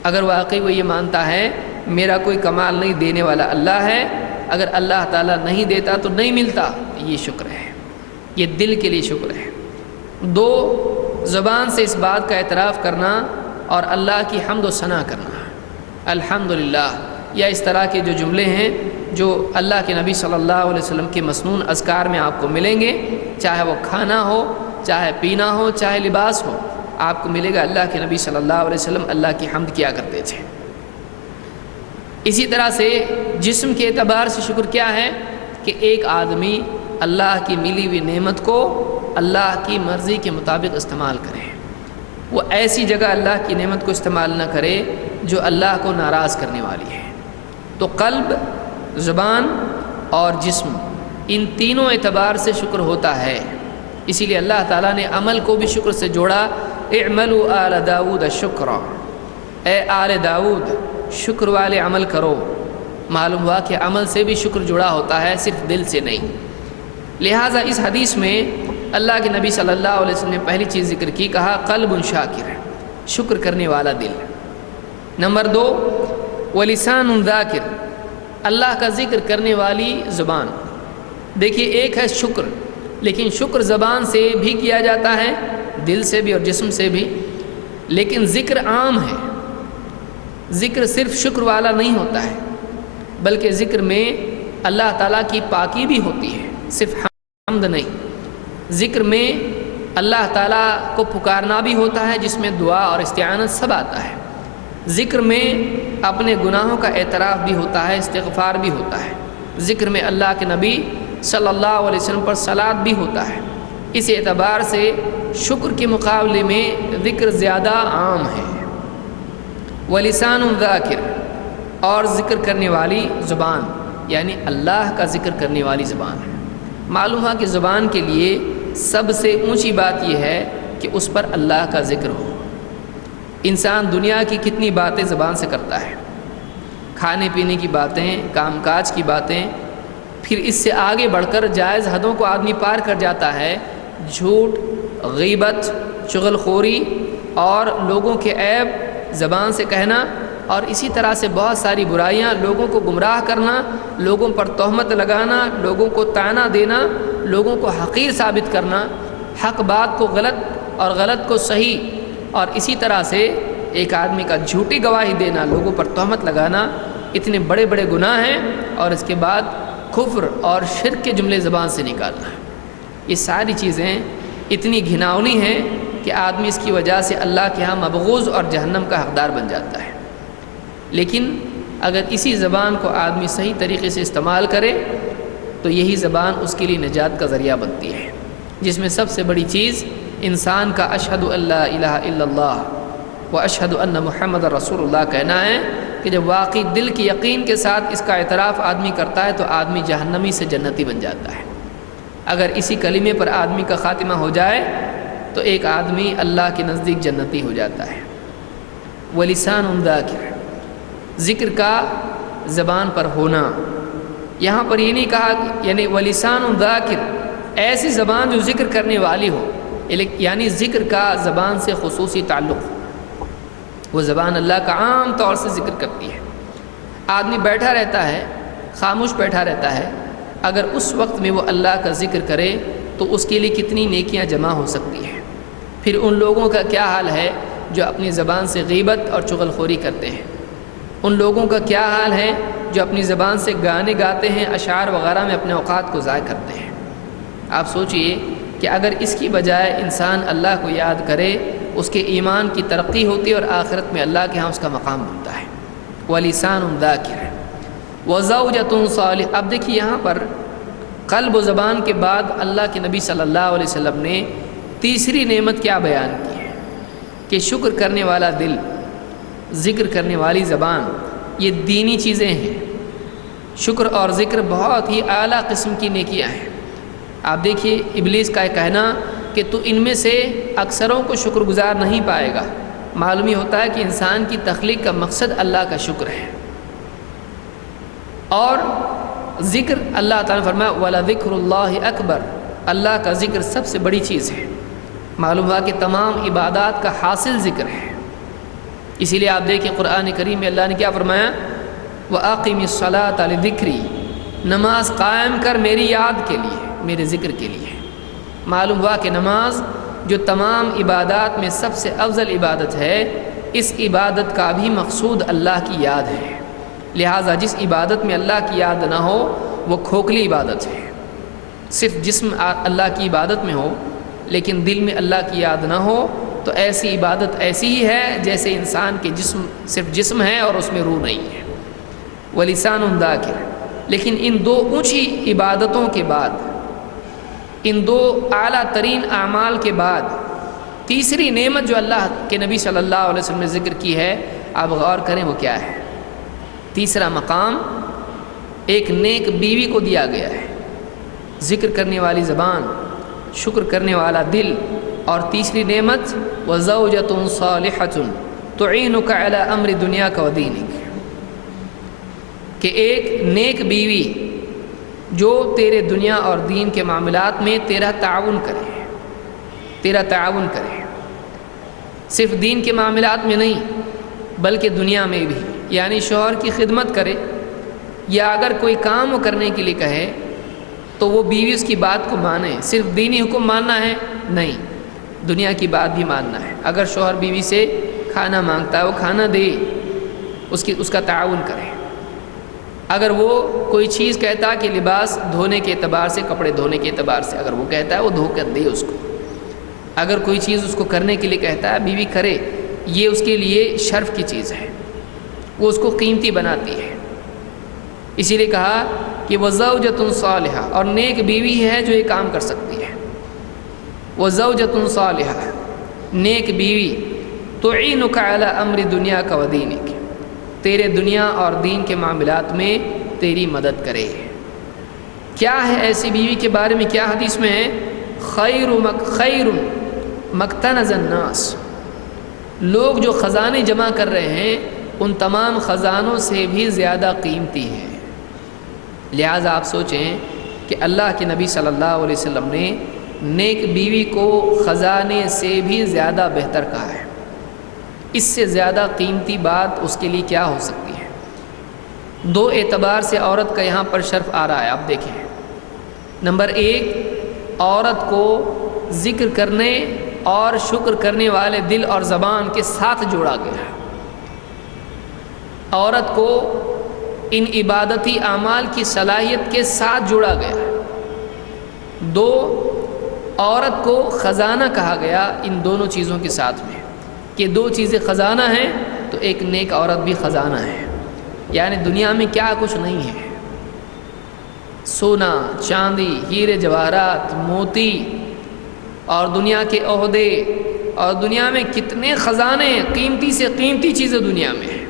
اگر واقعی وہ یہ مانتا ہے میرا کوئی کمال نہیں، دینے والا اللہ ہے، اگر اللہ تعالیٰ نہیں دیتا تو نہیں ملتا، یہ شکر ہے، یہ دل کے لیے شکر ہے۔ 2، زبان سے اس بات کا اعتراف کرنا اور اللہ کی حمد و ثنا کرنا، الحمدللہ، یا اس طرح کے جو جملے ہیں جو اللہ کے نبی صلی اللہ علیہ وسلم کے مسنون اذکار میں آپ کو ملیں گے، چاہے وہ کھانا ہو، چاہے پینا ہو، چاہے لباس ہو، آپ کو ملے گا اللہ کے نبی صلی اللہ علیہ وسلم اللہ کی حمد کیا کرتے تھے۔ اسی طرح سے جسم کے اعتبار سے شکر کیا ہے کہ ایک آدمی اللہ کی ملی ہوئی نعمت کو اللہ کی مرضی کے مطابق استعمال کرے، وہ ایسی جگہ اللہ کی نعمت کو استعمال نہ کرے جو اللہ کو ناراض کرنے والی ہے۔ تو قلب، زبان اور جسم، ان تینوں اعتبار سے شکر ہوتا ہے۔ اسی لیے اللہ تعالیٰ نے عمل کو بھی شکر سے جوڑا، اعملوا آل داود شکرا، اے آل داود شکر والے عمل کرو۔ معلوم ہوا کہ عمل سے بھی شکر جڑا ہوتا ہے، صرف دل سے نہیں۔ لہٰذا اس حدیث میں اللہ کے نبی صلی اللہ علیہ وسلم نے پہلی چیز ذکر کی، کہا قلب شاکر، شکر کرنے والا دل۔ نمبر 2، ولسان ذاکر، اللہ کا ذکر کرنے والی زبان۔ دیکھیے ایک ہے شکر، لیکن شکر زبان سے بھی کیا جاتا ہے، دل سے بھی اور جسم سے بھی، لیکن ذکر عام ہے۔ ذکر صرف شکر والا نہیں ہوتا ہے، بلکہ ذکر میں اللہ تعالیٰ کی پاکی بھی ہوتی ہے، صرف حمد نہیں۔ ذکر میں اللہ تعالیٰ کو پکارنا بھی ہوتا ہے، جس میں دعا اور استعانت سب آتا ہے۔ ذکر میں اپنے گناہوں کا اعتراف بھی ہوتا ہے، استغفار بھی ہوتا ہے۔ ذکر میں اللہ کے نبی صلی اللہ علیہ وسلم پر صلات بھی ہوتا ہے۔ اس اعتبار سے شکر کے مقابلے میں ذکر زیادہ عام ہے۔ وَلِسَانٌ ذَاکِرٌ، اور ذکر کرنے والی زبان، یعنی اللہ کا ذکر کرنے والی زبان ہے۔ معلوم ہے کہ زبان کے لیے سب سے اونچی بات یہ ہے کہ اس پر اللہ کا ذکر ہو۔ انسان دنیا کی کتنی باتیں زبان سے کرتا ہے، کھانے پینے کی باتیں، کام کاج کی باتیں، پھر اس سے آگے بڑھ کر جائز حدوں کو آدمی پار کر جاتا ہے۔ جھوٹ، غیبت، چغل خوری اور لوگوں کے عیب زبان سے کہنا، اور اسی طرح سے بہت ساری برائیاں، لوگوں کو گمراہ کرنا، لوگوں پر تہمت لگانا، لوگوں کو طعنہ دینا، لوگوں کو حقیر ثابت کرنا، حق بات کو غلط اور غلط کو صحیح، اور اسی طرح سے ایک آدمی کا جھوٹی گواہی دینا، لوگوں پر تہمت لگانا، اتنے بڑے بڑے گناہ ہیں، اور اس کے بعد کفر اور شرک کے جملے زبان سے نکالنا۔ یہ ساری چیزیں اتنی گھناؤنی ہیں کہ آدمی اس کی وجہ سے اللہ کے ہاں مبغوض اور جہنم کا حقدار بن جاتا ہے۔ لیکن اگر اسی زبان کو آدمی صحیح طریقے سے استعمال کرے تو یہی زبان اس کے لیے نجات کا ذریعہ بنتی ہے، جس میں سب سے بڑی چیز انسان کا اشہد ان لا الہ الا اللہ و اشہد ان محمد رسول اللہ کہنا ہے، کہ جب واقعی دل کی یقین کے ساتھ اس کا اعتراف آدمی کرتا ہے تو آدمی جہنمی سے جنتی بن جاتا ہے۔ اگر اسی کلمے پر آدمی کا خاتمہ ہو جائے تو ایک آدمی اللہ کے نزدیک جنتی ہو جاتا ہے۔ وَلِسَانٌ ذَاکِرٌ، ذکر کا زبان پر ہونا۔ یہاں پر یہ نہیں کہا یعنی وَلِسَانٌ ذَاکِرٌ، ایسی زبان جو ذکر کرنے والی ہو، یعنی ذکر کا زبان سے خصوصی تعلق ہو۔ وہ زبان اللہ کا عام طور سے ذکر کرتی ہے۔ آدمی بیٹھا رہتا ہے، خاموش بیٹھا رہتا ہے، اگر اس وقت میں وہ اللہ کا ذکر کرے تو اس کے لیے کتنی نیکیاں جمع ہو سکتی ہیں۔ پھر ان لوگوں کا کیا حال ہے جو اپنی زبان سے غیبت اور چغل خوری کرتے ہیں؟ ان لوگوں کا کیا حال ہے جو اپنی زبان سے گانے گاتے ہیں، اشعار وغیرہ میں اپنے اوقات کو ضائع کرتے ہیں؟ آپ سوچئے کہ اگر اس کی بجائے انسان اللہ کو یاد کرے، اس کے ایمان کی ترقی ہوتی ہے اور آخرت میں اللہ کے ہاں اس کا مقام بنتا ہے۔ وَلِسَانٌ ذَاکِرٌ وَزَوْجَةٌ صَالِحَةٌ۔ اب دیکھیے یہاں پر قلب و زبان کے بعد اللہ کے نبی صلی اللہ علیہ وسلم نے تیسری نعمت کیا بیان کی ہے کہ شکر کرنے والا دل، ذکر کرنے والی زبان، یہ دینی چیزیں ہیں۔ شکر اور ذکر بہت ہی اعلیٰ قسم کی نیکیاں ہیں۔ آپ دیکھیے ابلیس کا کہنا کہ تو ان میں سے اکثروں کو شکر گزار نہیں پائے گا، معلوم ہی ہوتا ہے کہ انسان کی تخلیق کا مقصد اللہ کا شکر ہے۔ اور ذکر، اللہ تعالیٰ نے فرمایا وَلَذِكْرُ اللَّهِ أَكْبَرُ، اللہ کا ذکر سب سے بڑی چیز ہے۔ معلوم ہوا کہ تمام عبادات کا حاصل ذکر ہے۔ اسی لیے آپ دیکھیں قرآن کریم میں اللہ نے کیا فرمایا، وَأَقِمِ الصَّلَاةَ لِذِكْرِي، نماز قائم کر میری یاد کے لیے، میرے ذکر کے لیے۔ معلوم ہوا کہ نماز جو تمام عبادات میں سب سے افضل عبادت ہے، اس عبادت کا بھی مقصود اللہ کی یاد ہے۔ لہٰذا جس عبادت میں اللہ کی یاد نہ ہو وہ کھوکھلی عبادت ہے۔ صرف جسم اللہ کی عبادت میں ہو لیکن دل میں اللہ کی یاد نہ ہو تو ایسی عبادت ایسی ہی ہے جیسے انسان کے جسم صرف جسم ہے اور اس میں روح نہیں ہے۔ وَلِسَانٌ ذَاکِرٌ، لیکن ان دو اونچی عبادتوں کے بعد، ان دو اعلیٰ ترین اعمال کے بعد تیسری نعمت جو اللہ کے نبی صلی اللہ علیہ وسلم نے ذکر کی ہے، آپ غور کریں وہ کیا ہے۔ تیسرا مقام ایک نیک بیوی کو دیا گیا ہے، ذکر کرنے والی زبان، شکر کرنے والا دل، اور تیسری نعمت وَزَوْجَةٌ صَالِحَةٌ تُعِينُكَ عَلَىٰ أَمْرِ دُنْيَاكَ وَدِينِكَ، کہ ایک نیک بیوی جو تیرے دنیا اور دین کے معاملات میں تیرا تعاون کرے، صرف دین کے معاملات میں نہیں بلکہ دنیا میں بھی، یعنی شوہر کی خدمت کرے، یا اگر کوئی کام وہ کرنے کے لیے کہے تو وہ بیوی اس کی بات کو مانے۔ صرف دینی حکم ماننا ہے نہیں، دنیا کی بات بھی ماننا ہے۔ اگر شوہر بیوی سے کھانا مانگتا ہے وہ کھانا دے، اس کا تعاون کرے۔ اگر وہ کوئی چیز کہتا کہ لباس دھونے کے اعتبار سے، کپڑے دھونے کے اعتبار سے اگر وہ کہتا ہے وہ دھو کر دے اس کو۔ اگر کوئی چیز اس کو کرنے کے لیے کہتا ہے بیوی کرے، یہ اس کے لیے شرف کی چیز ہے، وہ اس کو قیمتی بناتی ہے۔ اسی لیے کہا کہ وہ زوجۃ صالحہ، اور نیک بیوی ہے جو یہ کام کر سکتی ہے۔ وہ زوجۃ صالحہ، نیک بیوی، تعینک علی امر دنیا کا و دینک، تیرے دنیا اور دین کے معاملات میں تیری مدد کرے۔ کیا ہے ایسی بیوی کے بارے میں کیا حدیث میں ہے؟ خیر مکتنز الناس، لوگ جو خزانے جمع کر رہے ہیں ان تمام خزانوں سے بھی زیادہ قیمتی ہے۔ لہٰذا آپ سوچیں کہ اللہ کے نبی صلی اللہ علیہ وسلم نے نیک بیوی کو خزانے سے بھی زیادہ بہتر کہا ہے۔ اس سے زیادہ قیمتی بات اس کے لیے کیا ہو سکتی ہے؟ دو اعتبار سے عورت کا یہاں پر شرف آ رہا ہے، آپ دیکھیں۔ نمبر ایک، عورت کو ذکر کرنے اور شکر کرنے والے دل اور زبان کے ساتھ جوڑا گیا ہے۔ عورت کو ان عبادتی اعمال کی صلاحیت کے ساتھ جوڑا گیا ہے۔ دو، عورت کو خزانہ کہا گیا ان دونوں چیزوں کے ساتھ میں، کہ دو چیزیں خزانہ ہیں تو ایک نیک عورت بھی خزانہ ہے۔ یعنی دنیا میں کیا کچھ نہیں ہے، سونا، چاندی، ہیرے جواہرات، موتی، اور دنیا کے عہدے، اور دنیا میں کتنے خزانے، قیمتی سے قیمتی چیزیں دنیا میں ہیں،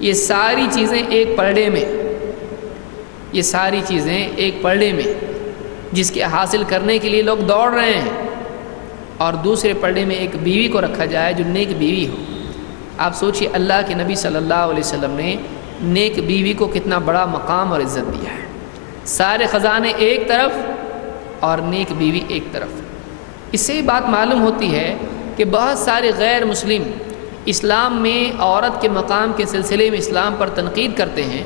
یہ ساری چیزیں ایک پرڑے میں، یہ ساری چیزیں ایک پرڑے میں، جس کے حاصل کرنے کے لیے لوگ دوڑ رہے ہیں، اور دوسرے پرڑے میں ایک بیوی کو رکھا جائے جو نیک بیوی ہو۔ آپ سوچئے اللہ کے نبی صلی اللہ علیہ وسلم نے نیک بیوی کو کتنا بڑا مقام اور عزت دیا ہے۔ سارے خزانے ایک طرف اور نیک بیوی ایک طرف۔ اس سے یہ بات معلوم ہوتی ہے کہ بہت سارے غیر مسلم اسلام میں عورت کے مقام کے سلسلے میں اسلام پر تنقید کرتے ہیں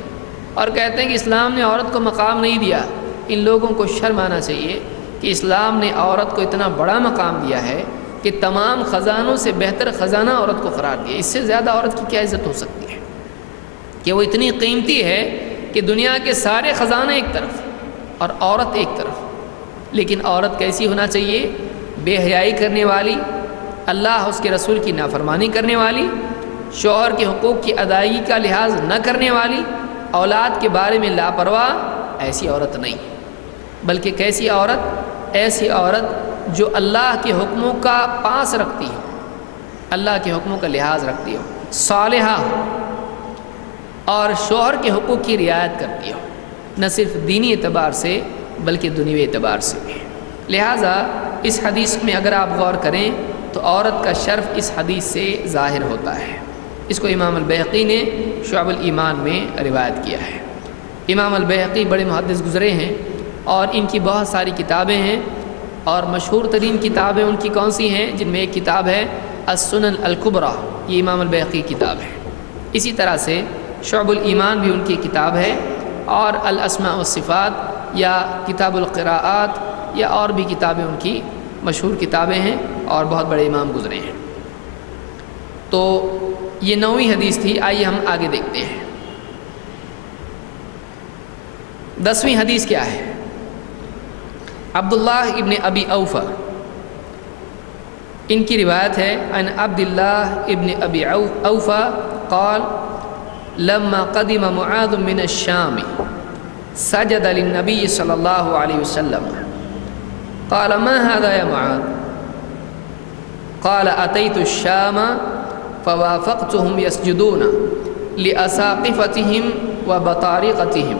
اور کہتے ہیں کہ اسلام نے عورت کو مقام نہیں دیا۔ ان لوگوں کو شرم آنا چاہیے کہ اسلام نے عورت کو اتنا بڑا مقام دیا ہے کہ تمام خزانوں سے بہتر خزانہ عورت کو قرار دیا۔ اس سے زیادہ عورت کی کیا عزت ہو سکتی ہے کہ وہ اتنی قیمتی ہے کہ دنیا کے سارے خزانے ایک طرف اور عورت ایک طرف۔ لیکن عورت کیسی ہونا چاہیے؟ بے حیائی کرنے والی، اللہ اس کے رسول کی نافرمانی کرنے والی، شوہر کے حقوق کی ادائیگی کا لحاظ نہ کرنے والی، اولاد کے بارے میں لاپرواہ، ایسی عورت نہیں۔ بلکہ کیسی عورت؟ ایسی عورت جو اللہ کے حکموں کا پاس رکھتی ہو، اللہ کے حکموں کا لحاظ رکھتی ہو، صالحہ ہو، اور شوہر کے حقوق کی رعایت کرتی ہو، نہ صرف دینی اعتبار سے بلکہ دنیوی اعتبار سے بھی۔ لہٰذا اس حدیث میں اگر آپ غور کریں تو عورت کا شرف اس حدیث سے ظاہر ہوتا ہے۔ اس کو امام البیہقی نے شعب الایمان میں روایت کیا ہے۔ امام البیہقی بڑے محدث گزرے ہیں اور ان کی بہت ساری کتابیں ہیں، اور مشہور ترین کتابیں ان کی کون سی ہیں؟ جن میں ایک کتاب ہے السنن الکبریٰ، یہ امام البیہقی کی کتاب ہے۔ اسی طرح سے شعب الایمان بھی ان کی کتاب ہے، اور الاسماء والصفات یا کتاب القراءات یا اور بھی کتابیں ان کی مشہور کتابیں ہیں، اور بہت بڑے امام گزرے ہیں۔ تو یہ 9ویں حدیث تھی۔ آئیے ہم آگے دیکھتے ہیں 10ویں حدیث کیا ہے۔ عبداللہ ابن ابی اوفا، ان کی روایت ہے عن عبداللہ ابن ابی اوفا قال لما قدم معاذ من الشام سجد للنبي صلى الله عليه وسلم قال ما هذا يا معاذ؟ قال أتيت الشام فوافقتهم يسجدون لأساقفتهم وبطارقتهم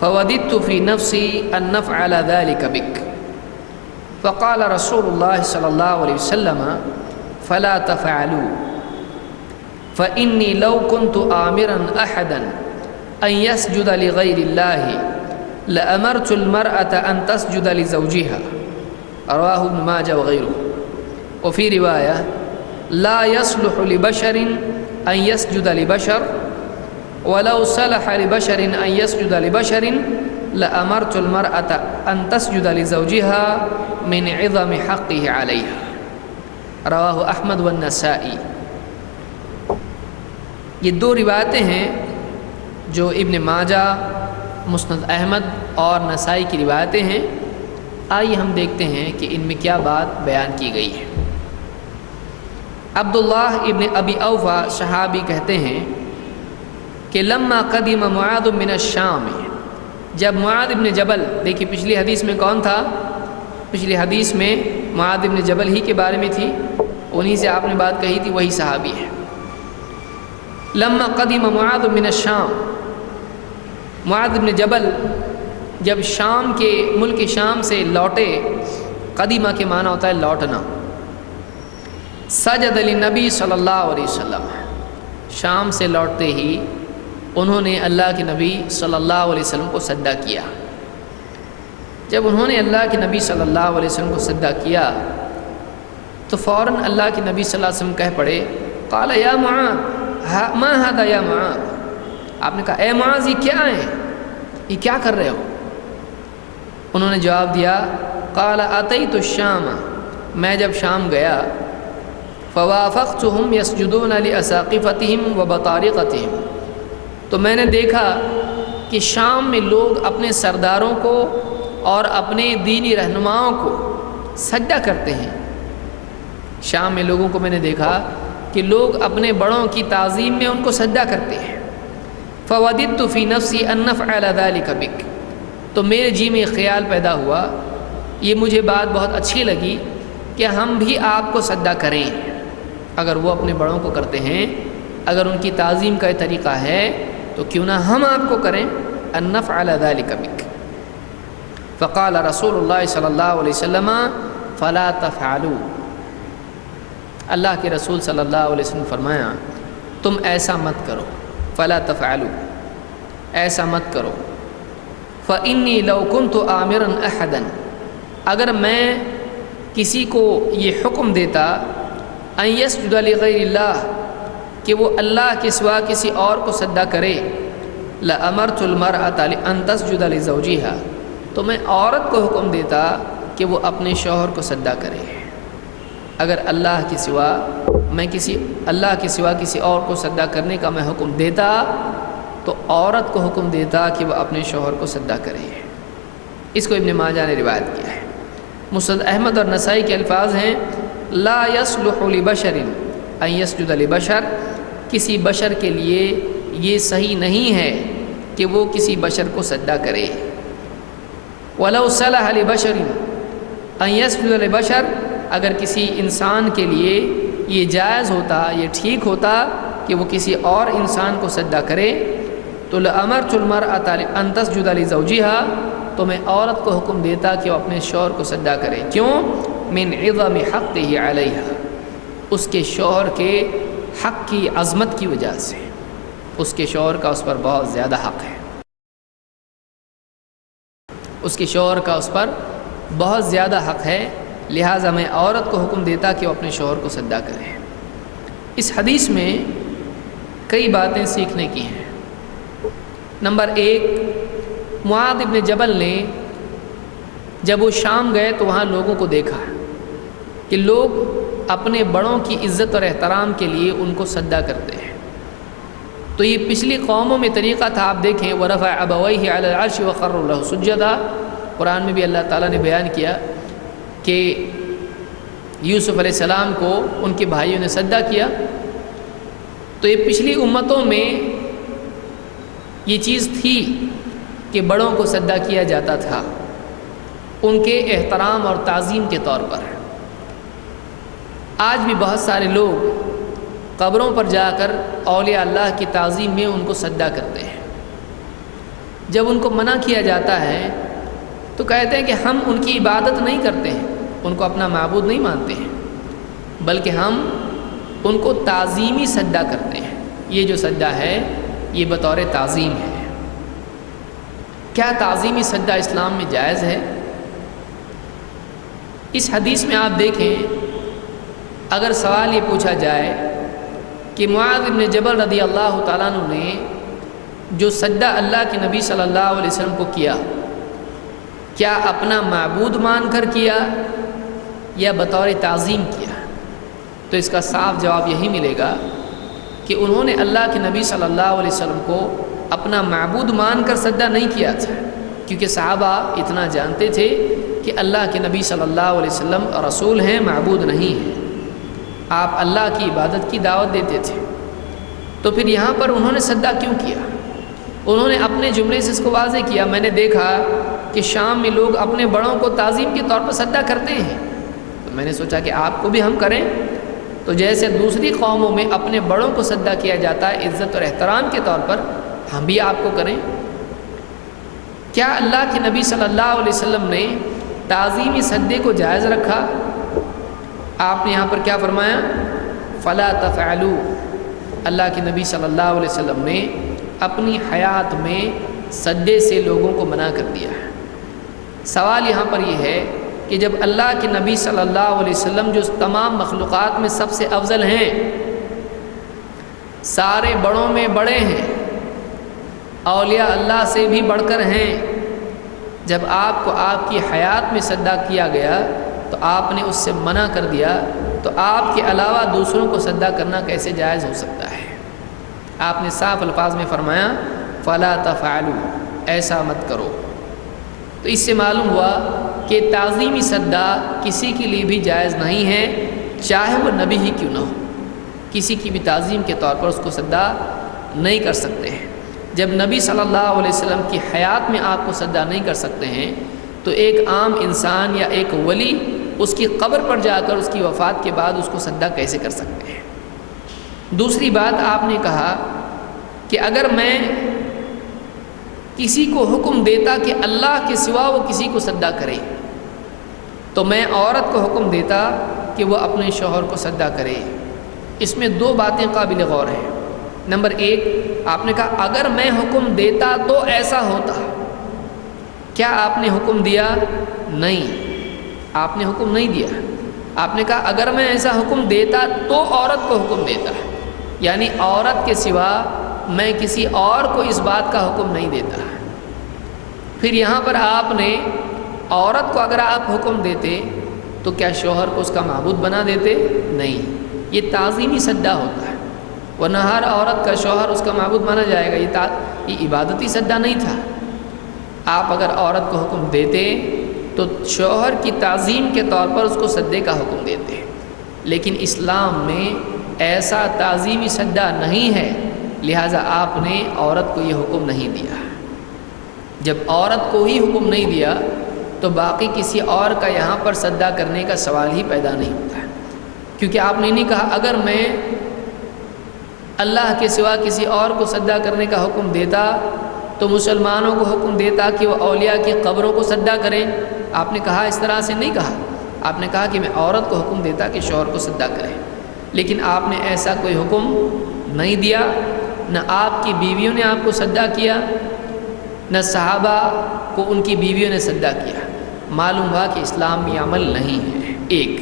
فوددت في نفسي أن نفعل ذلك بك، فقال رسول الله صلى الله عليه وسلم فلا تفعلوا فإني لو كنت آمرا أحدا أن يسجد لغير الله لأمرت المرأة أن تسجد لزوجها، رواه ابن ماجه وغيره۔ وفي رواية لا يصلح لبشر أن يسجد لبشر ولو صلح لبشر أن يسجد لبشر لأمرت المرأة أن تسجد لزوجها من عظم حقه عليها، رواه أحمد والنسائي۔ یہ دو روایتیں ہیں جو ابن ماجہ، مسند احمد اور نسائی کی روایتیں ہیں۔ آئیے ہم دیکھتے ہیں کہ ان میں کیا بات بیان کی گئی ہے۔ عبداللہ ابن ابی اوفا صحابی کہتے ہیں کہ لما قدم معاذ من الشام، جب معاذ ابن جبل، دیکھیے پچھلی حدیث میں کون تھا؟ پچھلی حدیث میں معاذ ابن جبل ہی کے بارے میں تھی، انہی سے آپ نے بات کہی تھی، وہی صحابی ہے۔ لما قدم معاذ من الشام، معاذ ابن جبل جب شام کے ملک شام سے لوٹے، قدیمہ کے معنی ہوتا ہے لوٹنا، سجد للنبی صلی اللہ علیہ وسلم، شام سے لوٹتے ہی انہوں نے اللہ کے نبی صلی اللہ علیہ وسلم کو سجدہ کیا۔ جب انہوں نے اللہ کے نبی صلی اللہ علیہ وسلم کو سجدہ کیا تو فوراً اللہ کے نبی صلی اللہ علیہ وسلم کہہ پڑے، قال یا معاذ ما هذا یا معاذ، آپ نے کہا اے معاذ یہ کیا ہے، یہ کیا کر رہے ہو؟ انہوں نے جواب دیا، قال اتیت الشام، میں جب شام گیا، فوافقتهم یسجدون لاساقفتهم وبطارقتهم، تو میں نے دیکھا کہ شام میں لوگ اپنے سرداروں کو اور اپنے دینی رہنماؤں کو سجدہ کرتے ہیں۔ شام میں لوگوں کو میں نے دیکھا کہ لوگ اپنے بڑوں کی تعظیم میں ان کو سجدہ کرتے ہیں۔ فوددت فی نفسی ان نفعل ذلک بک، تو میرے جی میں خیال پیدا ہوا، یہ مجھے بات بہت اچھی لگی کہ ہم بھی آپ کو سجدہ کریں، اگر وہ اپنے بڑوں کو کرتے ہیں، اگر ان کی تعظیم کا یہ طریقہ ہے تو کیوں نہ ہم آپ کو کریں، ان نفعل ذلک بک۔ فقال رسول اللہ صلی اللہ علیہ وسلم فلا تفعلوا، اللہ کے رسول صلی اللہ علیہ وسلم فرمایا تم ایسا مت کرو، فلا تفعلوا، ایسا مت کرو، فإنی لو كنت آمرا احدا، اگر میں کسی کو یہ حکم دیتا ان یسجد لغیر اللہ، کہ وہ اللہ کے سوا کسی اور کو سجدہ کرے، لأمرت المرأة ان تسجد لزوجها، تو میں عورت کو حکم دیتا کہ وہ اپنے شوہر کو سجدہ کرے۔ اگر اللہ کے سوا کسی اور کو سجدہ کرنے کا میں حکم دیتا تو عورت کو حکم دیتا کہ وہ اپنے شوہر کو سجدہ کرے۔ اس کو ابن ماجہ نے روایت کیا ہے۔ مسند احمد اور نسائی کے الفاظ ہیں، لا يصلح لبشر ان يسجد لبشر، کسی بشر کے لیے یہ صحیح نہیں ہے کہ وہ کسی بشر کو سجدہ کرے۔ ولو صلح لبشر ان يسجد لبشر، اگر کسی انسان کے لیے یہ جائز ہوتا، یہ ٹھیک ہوتا کہ وہ کسی اور انسان کو سجدہ کرے، تو لأمرت المرأة ان تسجد لزوجها، تو میں عورت کو حکم دیتا کہ وہ اپنے شوہر کو سجدہ کرے۔ کیوں؟ من عظم حقه علیہا، اس کے شوہر کے حق کی عظمت کی وجہ سے، اس کے شوہر کا اس پر بہت زیادہ حق ہے، اس کے شوہر کا اس پر بہت زیادہ حق ہے، لہٰذا میں عورت کو حکم دیتا کہ وہ اپنے شوہر کو سجدہ کرے۔ اس حدیث میں کئی باتیں سیکھنے کی ہیں۔ نمبر 1، معاذ ابن جبل نے جب وہ شام گئے تو وہاں لوگوں کو دیکھا کہ لوگ اپنے بڑوں کی عزت اور احترام کے لیے ان کو سجدہ کرتے ہیں۔ تو یہ پچھلی قوموں میں طریقہ تھا، آپ دیکھیں وَرَفَعَ أَبَوَيْهِ عَلَى الْعَرْشِ وَخَرُّوا لَهُ سُجَّدًا، قرآن میں بھی اللہ تعالیٰ نے بیان کیا کہ یوسف علیہ السلام کو ان کے بھائیوں نے سجدہ کیا۔ تو یہ پچھلی امتوں میں یہ چیز تھی کہ بڑوں کو سجدہ کیا جاتا تھا ان کے احترام اور تعظیم کے طور پر۔ آج بھی بہت سارے لوگ قبروں پر جا کر اولیاء اللہ کی تعظیم میں ان کو سجدہ کرتے ہیں۔ جب ان کو منع کیا جاتا ہے تو کہتے ہیں کہ ہم ان کی عبادت نہیں کرتے ہیں، ان کو اپنا معبود نہیں مانتے ہیں، بلکہ ہم ان کو تعظیمی سجدہ کرتے ہیں۔ یہ جو سجدہ ہے یہ بطور تعظیم ہے۔ کیا تعظیمی سجدہ اسلام میں جائز ہے؟ اس حدیث میں آپ دیکھیں، اگر سوال یہ پوچھا جائے کہ معاذ بن جبل رضی اللہ تعالیٰ عنہ نے جو سجدہ اللہ کے نبی صلی اللہ علیہ وسلم کو کیا، کیا اپنا معبود مان کر کیا یا بطور تعظیم کیا، تو اس کا صاف جواب یہی ملے گا کہ انہوں نے اللہ کے نبی صلی اللہ علیہ وسلم کو اپنا معبود مان کر سجدہ نہیں کیا تھا، کیونکہ صحابہ اتنا جانتے تھے کہ اللہ کے نبی صلی اللہ علیہ وسلم رسول ہیں، معبود نہیں ہیں، آپ اللہ کی عبادت کی دعوت دیتے تھے۔ تو پھر یہاں پر انہوں نے سجدہ کیوں کیا؟ انہوں نے اپنے جملے سے اس کو واضح کیا، میں نے دیکھا کہ شام میں لوگ اپنے بڑوں کو تعظیم کے طور پر سجدہ کرتے ہیں، تو میں نے سوچا کہ آپ کو بھی ہم کریں۔ تو جیسے دوسری قوموں میں اپنے بڑوں کو سجدہ کیا جاتا ہے عزت اور احترام کے طور پر، ہم بھی آپ کو کریں۔ کیا اللہ کے نبی صلی اللہ علیہ وسلم نے تعظیمی سجدے کو جائز رکھا؟ آپ نے یہاں پر کیا فرمایا؟ فلا تفعلوا۔ اللہ کے نبی صلی اللہ علیہ وسلم نے اپنی حیات میں سجدے سے لوگوں کو منع کر دیا ہے۔ سوال یہاں پر یہ ہے کہ جب اللہ کے نبی صلی اللہ علیہ وسلم جو تمام مخلوقات میں سب سے افضل ہیں، سارے بڑوں میں بڑے ہیں، اولیاء اللہ سے بھی بڑھ کر ہیں، جب آپ کو آپ کی حیات میں سجدہ کیا گیا تو آپ نے اس سے منع کر دیا، تو آپ کے علاوہ دوسروں کو سجدہ کرنا کیسے جائز ہو سکتا ہے؟ آپ نے صاف الفاظ میں فرمایا فلا تفعلوا، ایسا مت کرو۔ تو اس سے معلوم ہوا کہ تعظیمی سجدہ کسی کے لیے بھی جائز نہیں ہے، چاہے وہ نبی ہی کیوں نہ ہو، کسی کی بھی تعظیم کے طور پر اس کو سجدہ نہیں کر سکتے ہیں۔ جب نبی صلی اللہ علیہ وسلم کی حیات میں آپ کو سجدہ نہیں کر سکتے ہیں تو ایک عام انسان یا ایک ولی اس کی قبر پر جا کر اس کی وفات کے بعد اس کو سجدہ کیسے کر سکتے ہیں؟ دوسری بات آپ نے کہا کہ اگر میں کسی کو حکم دیتا کہ اللہ کے سوا وہ کسی کو سجدہ کرے تو میں عورت کو حکم دیتا کہ وہ اپنے شوہر کو سجدہ کرے۔ اس میں دو باتیں قابل غور ہیں۔ نمبر ایک، آپ نے کہا اگر میں حکم دیتا تو ایسا ہوتا۔ کیا آپ نے حکم دیا؟ نہیں، آپ نے حکم نہیں دیا۔ آپ نے کہا اگر میں ایسا حکم دیتا تو عورت کو حکم دیتا، یعنی عورت کے سوا میں کسی اور کو اس بات کا حکم نہیں دیتا۔ پھر یہاں پر آپ نے عورت کو اگر آپ حکم دیتے تو کیا شوہر کو اس کا معبود بنا دیتے؟ نہیں، یہ تعظیمی سجدہ ہوتا ہے، ورنہ ہر عورت کا شوہر اس کا معبود مانا جائے گا۔ یہ عبادتی سجدہ نہیں تھا۔ آپ اگر عورت کو حکم دیتے تو شوہر کی تعظیم کے طور پر اس کو سجدے کا حکم دیتے، لیکن اسلام میں ایسا تعظیمی سجدہ نہیں ہے، لہٰذا آپ نے عورت کو یہ حکم نہیں دیا۔ جب عورت کو ہی حکم نہیں دیا تو باقی کسی اور کا یہاں پر سجدہ کرنے کا سوال ہی پیدا نہیں ہوتا، کیونکہ آپ نے نہیں کہا اگر میں اللہ کے سوا کسی اور کو سجدہ کرنے کا حکم دیتا تو مسلمانوں کو حکم دیتا کہ وہ اولیاء کی قبروں کو سجدہ کریں۔ آپ نے کہا اس طرح سے نہیں کہا، آپ نے کہا کہ میں عورت کو حکم دیتا کہ شوہر کو سجدہ کریں، لیکن آپ نے ایسا کوئی حکم نہیں دیا۔ نہ آپ کی بیویوں نے آپ کو سجدہ کیا، نہ صحابہ کو ان کی بیویوں نے سجدہ کیا۔ معلوم ہوا کہ اسلام میں عمل نہیں ہے۔ ایک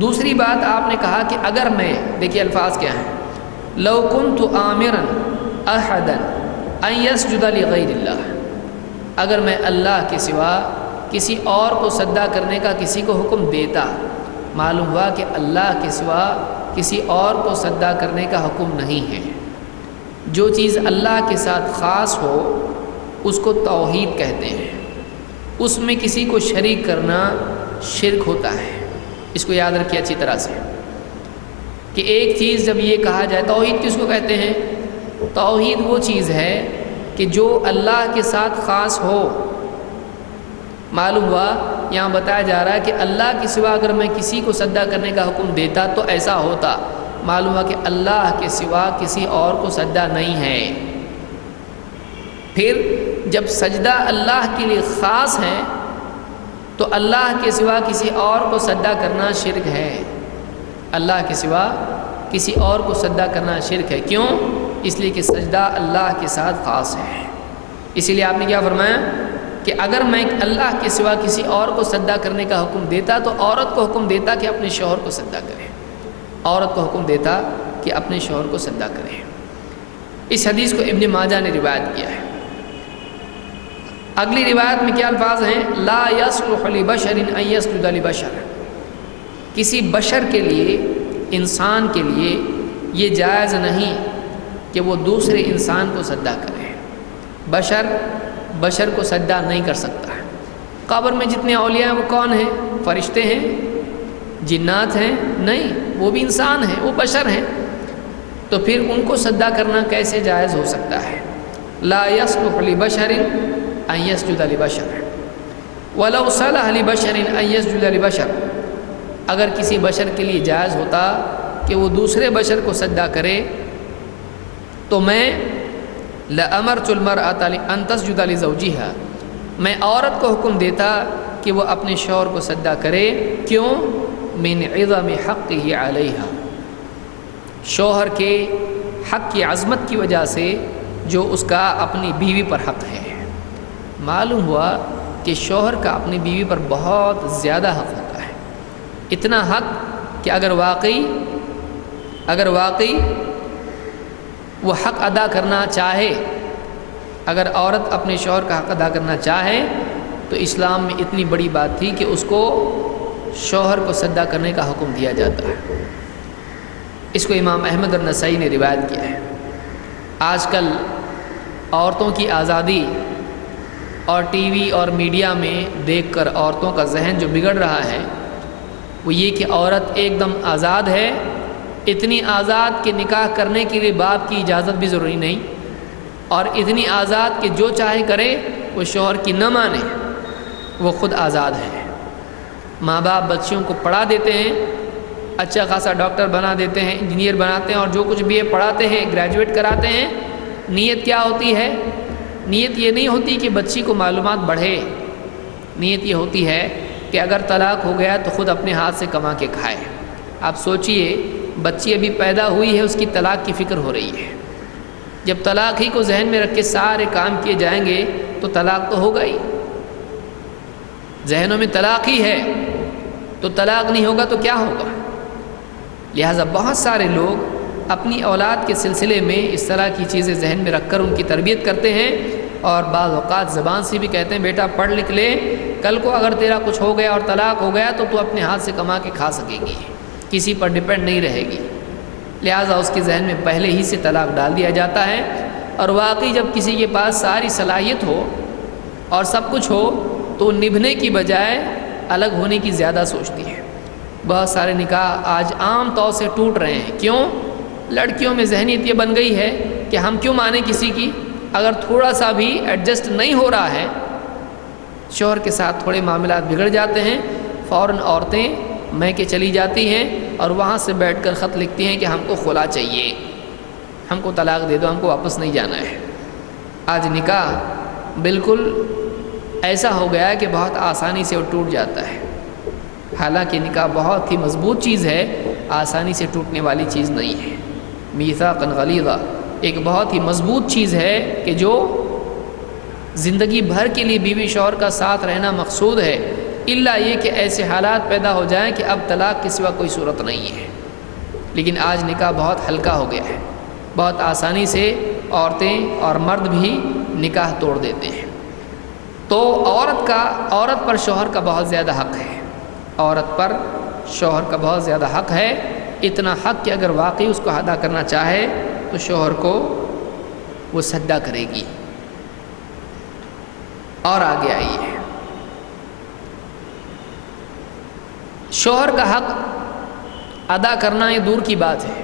دوسری بات آپ نے کہا کہ اگر میں، دیکھیے الفاظ کیا ہیں، لو کنت آمرا احدا ان یسجد لغیر اللہ، اگر میں اللہ کے سوا کسی اور کو سجدہ کرنے کا کسی کو حکم دیتا، معلوم ہوا کہ اللہ کے سوا کسی اور کو سجدہ کرنے کا حکم نہیں ہے۔ جو چیز اللہ کے ساتھ خاص ہو اس کو توحید کہتے ہیں، اس میں کسی کو شریک کرنا شرک ہوتا ہے۔ اس کو یاد رکھیے اچھی طرح سے کہ ایک چیز جب یہ کہا جائے، توحید کس کو کہتے ہیں؟ توحید وہ چیز ہے کہ جو اللہ کے ساتھ خاص ہو۔ معلوم ہوا یہاں بتایا جا رہا ہے کہ اللہ کے سوا اگر میں کسی کو سجدہ کرنے کا حکم دیتا تو ایسا ہوتا۔ معلوم ہوا کہ اللہ کے سوا کسی اور کو سجدہ نہیں ہے۔ پھر جب سجدہ اللہ کے لیے خاص ہے تو اللہ کے سوا کسی اور کو سجدہ کرنا شرک ہے۔ اللہ کے سوا کسی اور کو سجدہ کرنا شرک ہے۔ کیوں؟ اس لیے کہ سجدہ اللہ کے ساتھ خاص ہے۔ اسی لیے آپ نے کیا فرمایا کہ اگر میں اللہ کے سوا کسی اور کو سجدہ کرنے کا حکم دیتا تو عورت کو حکم دیتا کہ اپنے شوہر کو سجدہ کرے، عورت کو حکم دیتا کہ اپنے شوہر کو سجدہ کرے۔ اس حدیث کو ابن ماجہ نے روایت کیا ہے۔ اگلی روایت میں کیا الفاظ ہیں؟ لا یصلح لبشر ان یسجد لبشر، کسی بشر کے لیے، انسان کے لیے یہ جائز نہیں کہ وہ دوسرے انسان کو سجدہ کرے۔ بشر کو سجدہ نہیں کر سکتا ہے۔ قبر میں جتنے اولیاء ہیں وہ کون ہیں؟ فرشتے ہیں؟ جنات ہیں؟ نہیں، وہ بھی انسان ہیں، وہ بشر ہیں، تو پھر ان کو سجدہ کرنا کیسے جائز ہو سکتا ہے؟ لا يصلح لبشر ان يسجد لبشر ولو صلح لبشر ان يسجد لبشر، اگر کسی بشر کے لیے جائز ہوتا کہ وہ دوسرے بشر کو سجدہ کرے تو میں لأمرت المرأة ان تسجد لزوجها، میں عورت کو حکم دیتا کہ وہ اپنے شوہر کو سجدہ کرے۔ کیوں؟ من عظم حقه علیہا، شوہر کے حق کی عظمت کی وجہ سے جو اس کا اپنی بیوی پر حق ہے۔ معلوم ہوا کہ شوہر کا اپنی بیوی پر بہت زیادہ حق ہوتا ہے، اتنا حق کہ اگر واقعی وہ حق ادا کرنا چاہے، اگر عورت اپنے شوہر کا حق ادا کرنا چاہے تو اسلام میں اتنی بڑی بات تھی کہ اس کو شوہر کو سجدہ کرنے کا حکم دیا جاتا ہے۔ اس کو امام احمد اور نسائی نے روایت کیا ہے۔ آج کل عورتوں کی آزادی اور ٹی وی اور میڈیا میں دیکھ کر عورتوں کا ذہن جو بگڑ رہا ہے وہ یہ کہ عورت ایک دم آزاد ہے، اتنی آزاد کہ نکاح کرنے کے لیے باپ کی اجازت بھی ضروری نہیں، اور اتنی آزاد کہ جو چاہے کرے، وہ شوہر کی نہ مانے، وہ خود آزاد ہے۔ ماں باپ بچیوں کو پڑھا دیتے ہیں، اچھا خاصا ڈاکٹر بنا دیتے ہیں، انجینئر بناتے ہیں، اور جو کچھ بھی ہے پڑھاتے ہیں، گریجویٹ کراتے ہیں۔ نیت کیا ہوتی ہے؟ نیت یہ نہیں ہوتی کہ بچی کو معلومات بڑھے، نیت یہ ہوتی ہے کہ اگر طلاق ہو گیا تو خود اپنے ہاتھ سے کما کے کھائے۔ آپ سوچئے، بچی ابھی پیدا ہوئی ہے، اس کی طلاق کی فکر ہو رہی ہے۔ جب طلاق ہی کو ذہن میں رکھ کے سارے کام کیے جائیں گے تو طلاق تو ہوگا ہی، ذہنوں میں طلاق ہی ہے تو طلاق نہیں ہوگا تو کیا ہوگا؟ لہٰذا بہت سارے لوگ اپنی اولاد کے سلسلے میں اس طرح کی چیزیں ذہن میں رکھ کر ان کی تربیت کرتے ہیں، اور بعض اوقات زبان سے بھی کہتے ہیں بیٹا پڑھ لکھ لے، کل کو اگر تیرا کچھ ہو گیا اور طلاق ہو گیا تو تو اپنے ہاتھ سے کما کے کھا سکے گی، کسی پر ڈیپینڈ نہیں رہے گی۔ لہٰذا اس کے ذہن میں پہلے ہی سے طلاق ڈال دیا جاتا ہے، اور واقعی جب کسی کے پاس ساری صلاحیت ہو اور سب کچھ ہو تو نبھنے کی بجائے الگ ہونے کی زیادہ سوچتی ہے۔ بہت سارے نکاح آج عام طور سے ٹوٹ رہے ہیں۔ کیوں؟ لڑکیوں میں ذہنیت یہ بن گئی ہے کہ ہم کیوں مانیں کسی کی، اگر تھوڑا سا بھی ایڈجسٹ نہیں ہو رہا ہے، شوہر کے ساتھ تھوڑے معاملات بگڑ جاتے ہیں، فوراً عورتیں میکے چلی جاتی ہیں اور وہاں سے بیٹھ کر خط لکھتی ہیں کہ ہم کو خلا چاہیے، ہم کو طلاق دے دو، ہم کو واپس نہیں جانا ہے۔ آج نکاح بالکل ایسا ہو گیا ہے کہ بہت آسانی سے وہ ٹوٹ جاتا ہے، حالانکہ نکاح بہت ہی مضبوط چیز ہے، آسانی سے ٹوٹنے والی چیز نہیں ہے۔ میثاقا غلیظا، ایک بہت ہی مضبوط چیز ہے کہ جو زندگی بھر کے لیے بیوی شوہر کا ساتھ رہنا مقصود ہے، الا یہ کہ ایسے حالات پیدا ہو جائیں کہ اب طلاق کے سوا کوئی صورت نہیں ہے۔ لیکن آج نکاح بہت ہلکا ہو گیا ہے، بہت آسانی سے عورتیں اور مرد بھی نکاح توڑ دیتے ہیں۔ تو عورت پر شوہر کا بہت زیادہ حق ہے، عورت پر شوہر کا بہت زیادہ حق ہے، اتنا حق کہ اگر واقعی اس کو ادا کرنا چاہے تو شوہر کو وہ سجدہ کرے گی۔ اور آگے آئیے، شوہر کا حق ادا کرنا یہ دور کی بات ہے،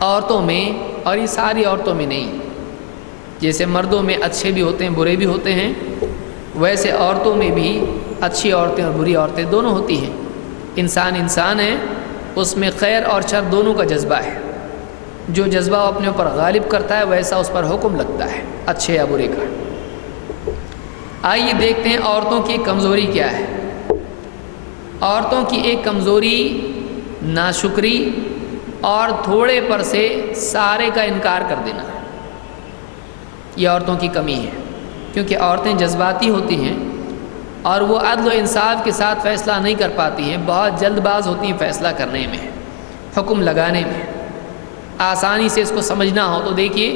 عورتوں میں، اور یہ ساری عورتوں میں نہیں، جیسے مردوں میں اچھے بھی ہوتے ہیں برے بھی ہوتے ہیں، ویسے عورتوں میں بھی اچھی عورتیں اور بری عورتیں دونوں ہوتی ہیں۔ انسان ہے، اس میں خیر اور شر دونوں کا جذبہ ہے، جو جذبہ وہ اپنے اوپر غالب کرتا ہے ویسا اس پر حکم لگتا ہے، اچھے یا برے کا۔ آئیے دیکھتے ہیں عورتوں کی کمزوری کیا ہے۔ عورتوں کی ایک کمزوری ناشکری اور تھوڑے پر سے سارے کا انکار کر دینا، یہ عورتوں کی کمی ہے، کیونکہ عورتیں جذباتی ہوتی ہیں اور وہ عدل و انصاف کے ساتھ فیصلہ نہیں کر پاتی ہیں، بہت جلد باز ہوتی ہیں فیصلہ کرنے میں، حکم لگانے میں۔ آسانی سے اس کو سمجھنا ہو تو دیکھیے،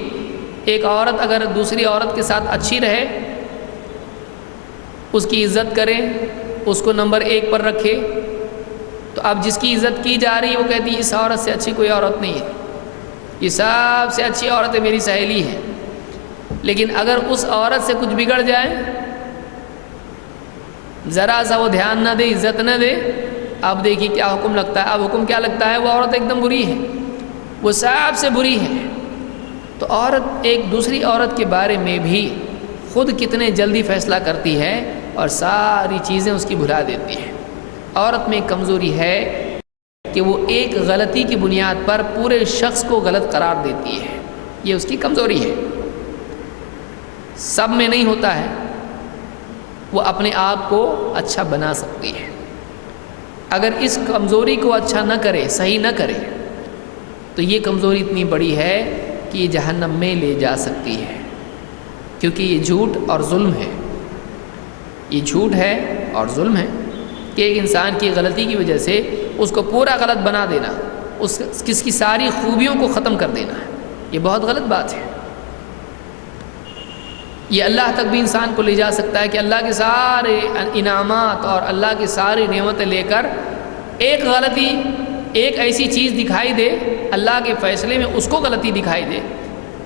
ایک عورت اگر دوسری عورت کے ساتھ اچھی رہے، اس کی عزت کرے، اس کو نمبر 1 پر رکھے، تو اب جس کی عزت کی جا رہی ہے وہ کہتی ہے اس عورت سے اچھی کوئی عورت نہیں ہے، یہ سب سے اچھی عورت میری سہیلی ہے۔ لیکن اگر اس عورت سے کچھ بگڑ جائے، ذرا سا وہ دھیان نہ دے، عزت نہ دے، اب دیکھیے کیا حکم لگتا ہے۔ اب حکم کیا لگتا ہے؟ وہ عورت ایک دم بری ہے، وہ سب سے بری ہے۔ تو عورت ایک دوسری عورت کے بارے میں بھی خود کتنے جلدی فیصلہ کرتی ہے اور ساری چیزیں اس کی بھلا دیتی ہے۔ عورت میں ایک کمزوری ہے کہ وہ ایک غلطی کی بنیاد پر پورے شخص کو غلط قرار دیتی ہے، یہ اس کی کمزوری ہے۔ سب میں نہیں ہوتا ہے، وہ اپنے آپ کو اچھا بنا سکتی ہے۔ اگر اس کمزوری کو اچھا نہ کرے، صحیح نہ کرے، تو یہ کمزوری اتنی بڑی ہے کہ یہ جہنم میں لے جا سکتی ہے، کیونکہ یہ جھوٹ اور ظلم ہے۔ یہ جھوٹ ہے اور ظلم ہے کہ ایک انسان کی غلطی کی وجہ سے اس کو پورا غلط بنا دینا، اس کی ساری خوبیوں کو ختم کر دینا ہے، یہ بہت غلط بات ہے۔ یہ اللہ تک بھی انسان کو لے جا سکتا ہے کہ اللہ کے سارے انعامات اور اللہ کی ساری نعمتیں لے کر ایک غلطی، ایک ایسی چیز دکھائی دے، اللہ کے فیصلے میں اس کو غلطی دکھائی دے۔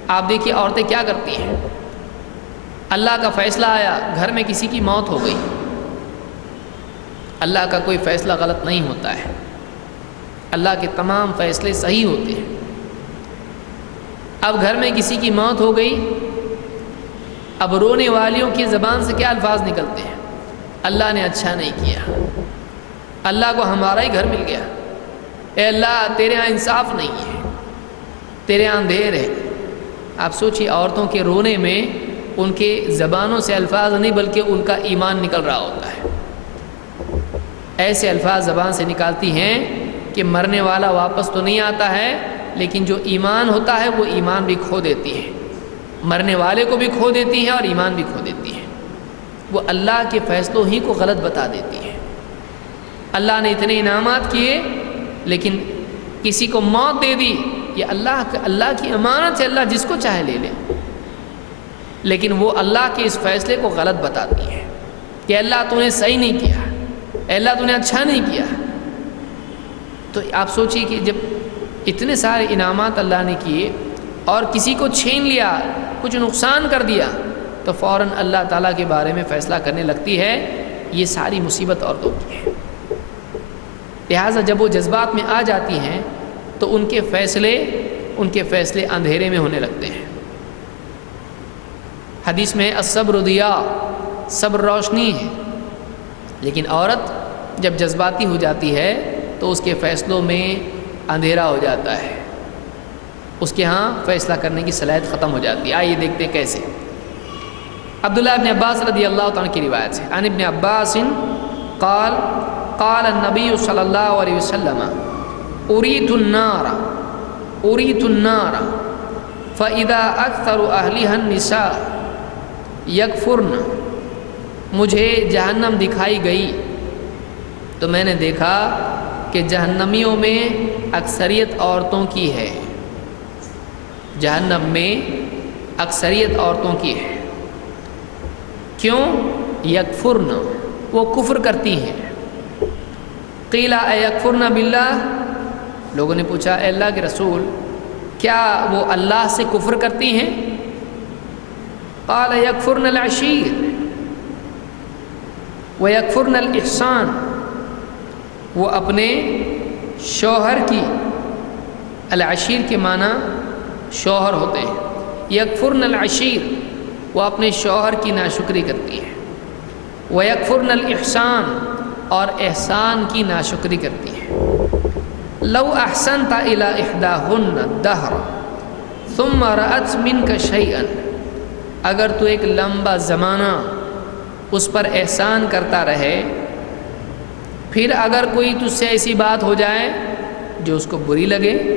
آپ دیکھیے عورتیں کیا کرتی ہیں، اللہ کا فیصلہ آیا، گھر میں کسی کی موت ہو گئی، اللہ کا کوئی فیصلہ غلط نہیں ہوتا ہے، اللہ کے تمام فیصلے صحیح ہوتے ہیں۔ اب گھر میں کسی کی موت ہو گئی، اب رونے والیوں کی زبان سے کیا الفاظ نکلتے ہیں؟ اللہ نے اچھا نہیں کیا، اللہ کو ہمارا ہی گھر مل گیا، اے اللہ تیرے ہاں انصاف نہیں ہے، تیرے ہاں اندھیر ہے۔ آپ سوچیے عورتوں کے رونے میں ان کے زبانوں سے الفاظ نہیں بلکہ ان کا ایمان نکل رہا ہوتا ہے۔ ایسے الفاظ زبان سے نکالتی ہیں کہ مرنے والا واپس تو نہیں آتا ہے، لیکن جو ایمان ہوتا ہے وہ ایمان بھی کھو دیتی ہے، مرنے والے کو بھی کھو دیتی ہیں اور ایمان بھی کھو دیتی ہیں۔ وہ اللہ کے فیصلوں ہی کو غلط بتا دیتی ہیں۔ اللہ نے اتنے انعامات کیے لیکن کسی کو موت دے دی، یہ اللہ کی امانت ہے، اللہ جس کو چاہے لے لے، لیکن وہ اللہ کے اس فیصلے کو غلط بتاتی ہے کہ اللہ تو نے صحیح نہیں کیا، اللہ تو نے اچھا نہیں کیا۔ تو آپ سوچیے کہ جب اتنے سارے انعامات اللہ نے کیے اور کسی کو چھین لیا، کچھ نقصان کر دیا، تو فوراً اللہ تعالیٰ کے بارے میں فیصلہ کرنے لگتی ہے۔ یہ ساری مصیبت عورتوں کی ہے۔ لہٰذا جب وہ جذبات میں آ جاتی ہیں تو ان کے فیصلے اندھیرے میں ہونے لگتے ہیں۔ حدیث میں الصبر ضیاء، صبر روشنی ہے، لیکن عورت جب جذباتی ہو جاتی ہے تو اس کے فیصلوں میں اندھیرا ہو جاتا ہے، اس کے ہاں فیصلہ کرنے کی صلاحیت ختم ہو جاتی ہے۔ آئیے دیکھتے ہیں کیسے۔ عبداللہ ابن عباس رضی اللہ تعالیٰ کی روایت ہے، عن ابن عباس قال قال النبی صلی اللہ علیہ وسلم اریت النار فاذا اکثر اہلها النساء یکفرن، مجھے جہنم دکھائی گئی تو میں نے دیکھا کہ جہنمیوں میں اکثریت عورتوں کی ہے، جہنم میں اکثریت عورتوں کی ہے۔ کیوں؟ یکفرن، وہ کفر کرتی ہیں۔ قیل ایکفرن باللہ، لوگوں نے پوچھا اے اللہ کے رسول کیا وہ اللہ سے کفر کرتی ہیں؟ قال یکفرن العشیر ویکفرن الاحسان، وہ اپنے شوہر کی، العشیر کے معنی شوہر ہوتے ہیں، یکفرن العشیر، وہ اپنے شوہر کی ناشکری کرتی ہے، ویکفرن الاحسان، اور احسان کی ناشکری کرتی ہے۔ لو احسنت الی احداہن الدہر ثم رأت منک شیئا، اگر تو ایک لمبا زمانہ اس پر احسان کرتا رہے، پھر اگر کوئی تجھ سے ایسی بات ہو جائے جو اس کو بری لگے،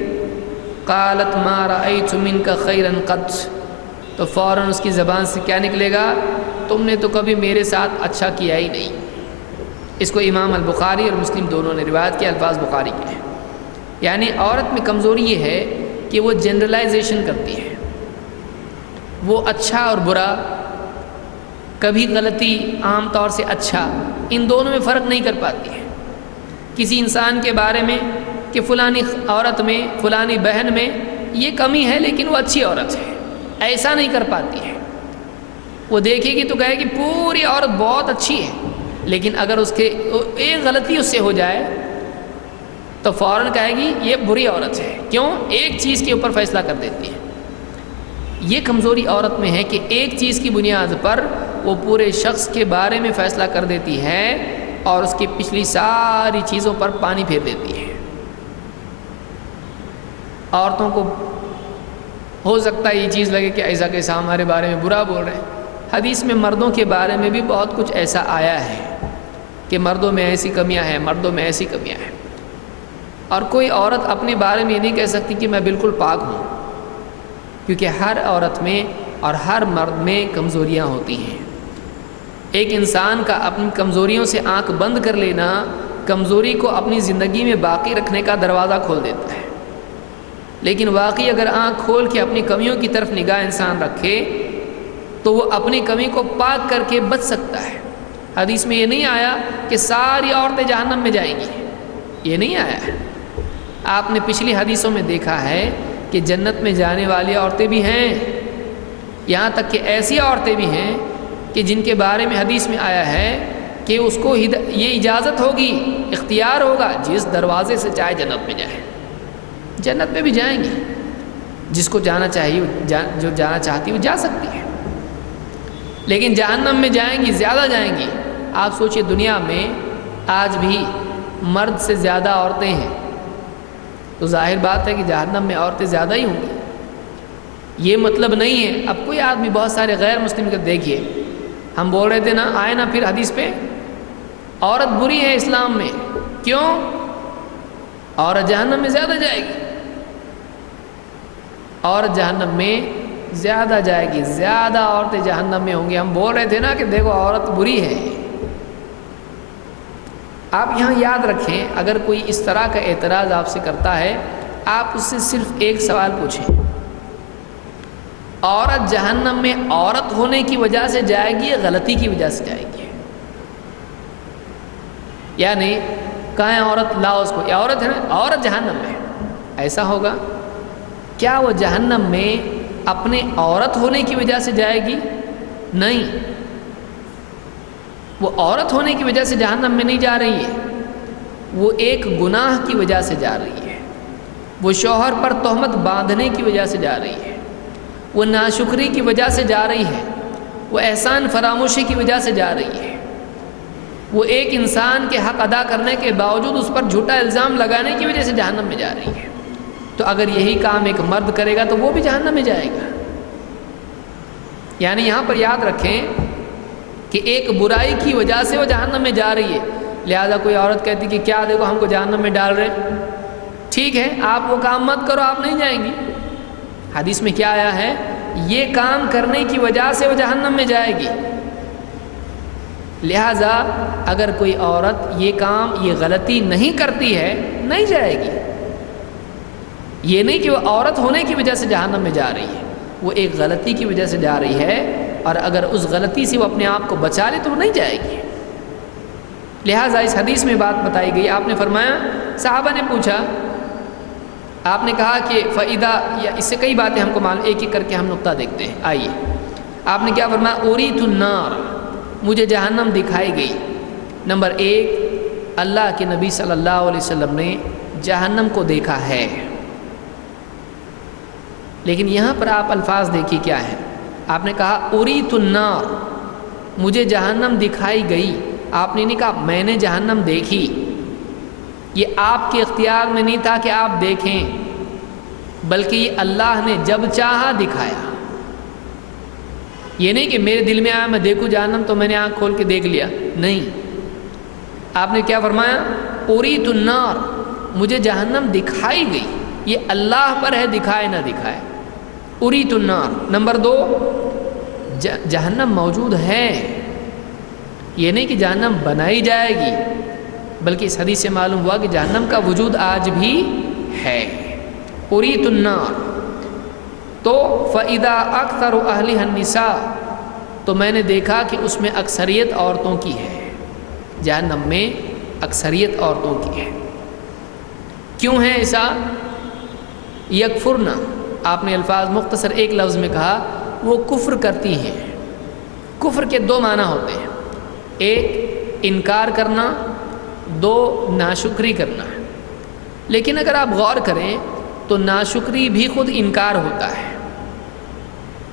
قالت ما رأیت منک خیرا قط، تو فوراً اس کی زبان سے کیا نکلے گا؟ تم نے تو کبھی میرے ساتھ اچھا کیا ہی نہیں۔ اس کو امام البخاری اور مسلم دونوں نے روایت کیا، الفاظ بخاری کے ہیں۔ یعنی عورت میں کمزوری یہ ہے کہ وہ جنرلائزیشن کرتی ہے، وہ اچھا اور برا، کبھی غلطی، عام طور سے اچھا، ان دونوں میں فرق نہیں کر پاتی ہے۔ کسی انسان کے بارے میں کہ فلانی عورت میں، فلانی بہن میں یہ کمی ہے لیکن وہ اچھی عورت ہے، ایسا نہیں کر پاتی ہے۔ وہ دیکھے گی تو کہے کہ پوری عورت بہت اچھی ہے، لیکن اگر اس کے ایک غلطی اس سے ہو جائے تو فوراً کہے گی یہ بری عورت ہے۔ کیوں؟ ایک چیز کے اوپر فیصلہ کر دیتی ہے۔ یہ کمزوری عورت میں ہے کہ ایک چیز کی بنیاد پر وہ پورے شخص کے بارے میں فیصلہ کر دیتی ہے اور اس کی پچھلی ساری چیزوں پر پانی پھیر دیتی ہے۔ عورتوں کو ہو سکتا ہے یہ چیز لگے کہ ایسا کیسا ہمارے بارے میں برا بول رہے ہیں۔ حدیث میں مردوں کے بارے میں بھی بہت کچھ ایسا آیا ہے کہ مردوں میں ایسی کمیاں ہیں، مردوں میں ایسی کمیاں ہیں، اور کوئی عورت اپنے بارے میں یہ نہیں کہہ سکتی کہ میں بالکل پاک ہوں، کیونکہ ہر عورت میں اور ہر مرد میں کمزوریاں ہوتی ہیں۔ ایک انسان کا اپنی کمزوریوں سے آنکھ بند کر لینا کمزوری کو اپنی زندگی میں باقی رکھنے کا دروازہ کھول دیتا ہے، لیکن واقعی اگر آنکھ کھول کے اپنی کمیوں کی طرف نگاہ انسان رکھے تو وہ اپنی کمی کو پاک کر کے بچ سکتا ہے۔ حدیث میں یہ نہیں آیا کہ ساری عورتیں جہنم میں جائیں گی، یہ نہیں آیا ہے۔ آپ نے پچھلی حدیثوں میں دیکھا ہے کہ جنت میں جانے والی عورتیں بھی ہیں، یہاں تک کہ ایسی عورتیں بھی ہیں کہ جن کے بارے میں حدیث میں آیا ہے کہ اس کو یہ اجازت ہوگی، اختیار ہوگا، جس دروازے سے چاہے جنت میں جائے، جنت میں بھی جائیں گی، جس کو جانا چاہیے، جو جانا چاہتی وہ جا سکتی ہے، لیکن جہنم میں جائیں گی، زیادہ جائیں گی۔ آپ سوچئے دنیا میں آج بھی مرد سے زیادہ عورتیں ہیں، تو ظاہر بات ہے کہ جہنم میں عورتیں زیادہ ہی ہوں گی۔ یہ مطلب نہیں ہے، اب کوئی آدمی بہت سارے غیر مسلم کو دیکھیے، ہم بول رہے تھے نا، آئے نا پھر حدیث پہ، عورت بری ہے اسلام میں، کیوں؟ عورت جہنم میں زیادہ جائے گی، عورت جہنم میں زیادہ جائے گی، زیادہ عورتیں جہنم میں ہوں گی۔ ہم بول رہے تھے نا کہ دیکھو عورت بری ہے۔ آپ یہاں یاد رکھیں، اگر کوئی اس طرح کا اعتراض آپ سے کرتا ہے، آپ اس سے صرف ایک سوال پوچھیں، عورت جہنم میں عورت ہونے کی وجہ سے جائے گی یا غلطی کی وجہ سے جائے گی؟ یعنی کہاں ہے عورت، لاؤ اس کو، یہ عورت ہے نا، عورت جہنم میں، ایسا ہوگا؟ کیا وہ جہنم میں اپنے عورت ہونے کی وجہ سے جائے گی؟ نہیں، وہ عورت ہونے کی وجہ سے جہنم میں نہیں جا رہی ہے، وہ ایک گناہ کی وجہ سے جا رہی ہے، وہ شوہر پر تہمت باندھنے کی وجہ سے جا رہی ہے، وہ ناشکری کی وجہ سے جا رہی ہے، وہ احسان فراموشی کی وجہ سے جا رہی ہے، وہ ایک انسان کے حق ادا کرنے کے باوجود اس پر جھوٹا الزام لگانے کی وجہ سے جہنم میں جا رہی ہے۔ تو اگر یہی کام ایک مرد کرے گا تو وہ بھی جہنم میں جائے گا۔ یعنی یہاں پر یاد رکھیں کہ ایک برائی کی وجہ سے وہ جہنم میں جا رہی ہے، لہذا کوئی عورت کہتی کہ کیا دیکھو ہم کو جہنم میں ڈال رہے، ٹھیک ہے آپ وہ کام مت کرو، آپ نہیں جائیں گی۔ حدیث میں کیا آیا ہے؟ یہ کام کرنے کی وجہ سے وہ جہنم میں جائے گی، لہذا اگر کوئی عورت یہ کام، یہ غلطی نہیں کرتی ہے، نہیں جائے گی۔ یہ نہیں کہ وہ عورت ہونے کی وجہ سے جہنم میں جا رہی ہے، وہ ایک غلطی کی وجہ سے جا رہی ہے، اور اگر اس غلطی سے وہ اپنے آپ کو بچا لے تو وہ نہیں جائے گی۔ لہٰذا اس حدیث میں بات بتائی گئی، آپ نے فرمایا، صحابہ نے پوچھا، آپ نے کہا کہ فَإِذَا، یا اس سے کئی باتیں ہم کو معلوم، ایک ایک کر کے ہم نقطہ دیکھتے ہیں، آئیے۔ آپ نے کیا فرمایا؟ اُرِیتُ النَّارَ، مجھے جہنم دکھائی گئی۔ نمبر ایک، اللہ کے نبی صلی اللہ علیہ وسلم نے جہنم کو دیکھا ہے، لیکن یہاں پر آپ الفاظ دیکھیے کیا ہے۔ آپ نے کہا اُرِیتُ النَّارَ، مجھے جہنم دکھائی گئی، آپ نے نہیں کہا میں نے جہنم دیکھی۔ یہ آپ کے اختیار میں نہیں تھا کہ آپ دیکھیں، بلکہ یہ اللہ نے جب چاہا دکھایا۔ یہ نہیں کہ میرے دل میں آیا میں دیکھوں جہنم تو میں نے آنکھ کھول کے دیکھ لیا، نہیں، آپ نے کیا فرمایا؟ اُرِیتُ النَّارَ، مجھے جہنم دکھائی گئی، یہ اللہ پر ہے دکھائے نہ دکھائے۔ اُرِیتُ النَّارَ۔ نمبر دو، جہنم موجود ہے، یہ نہیں کہ جہنم بنائی جائے گی، بلکہ اس حدیث سے معلوم ہوا کہ جہنم کا وجود آج بھی ہے۔ اُرِیتُ النَّارَ، تو فَإِذَا أَكْثَرُ أَهْلِهَا النِّسَاء، تو میں نے دیکھا کہ اس میں اکثریت عورتوں کی ہے، جہنم میں اکثریت عورتوں کی ہے۔ کیوں ہے ایسا؟ یکفرنا، آپ نے الفاظ مختصر ایک لفظ میں کہا، وہ کفر کرتی ہیں۔ کفر کے دو معنی ہوتے ہیں، ایک انکار کرنا، دو ناشکری کرنا۔ لیکن اگر آپ غور کریں تو ناشکری بھی خود انکار ہوتا ہے،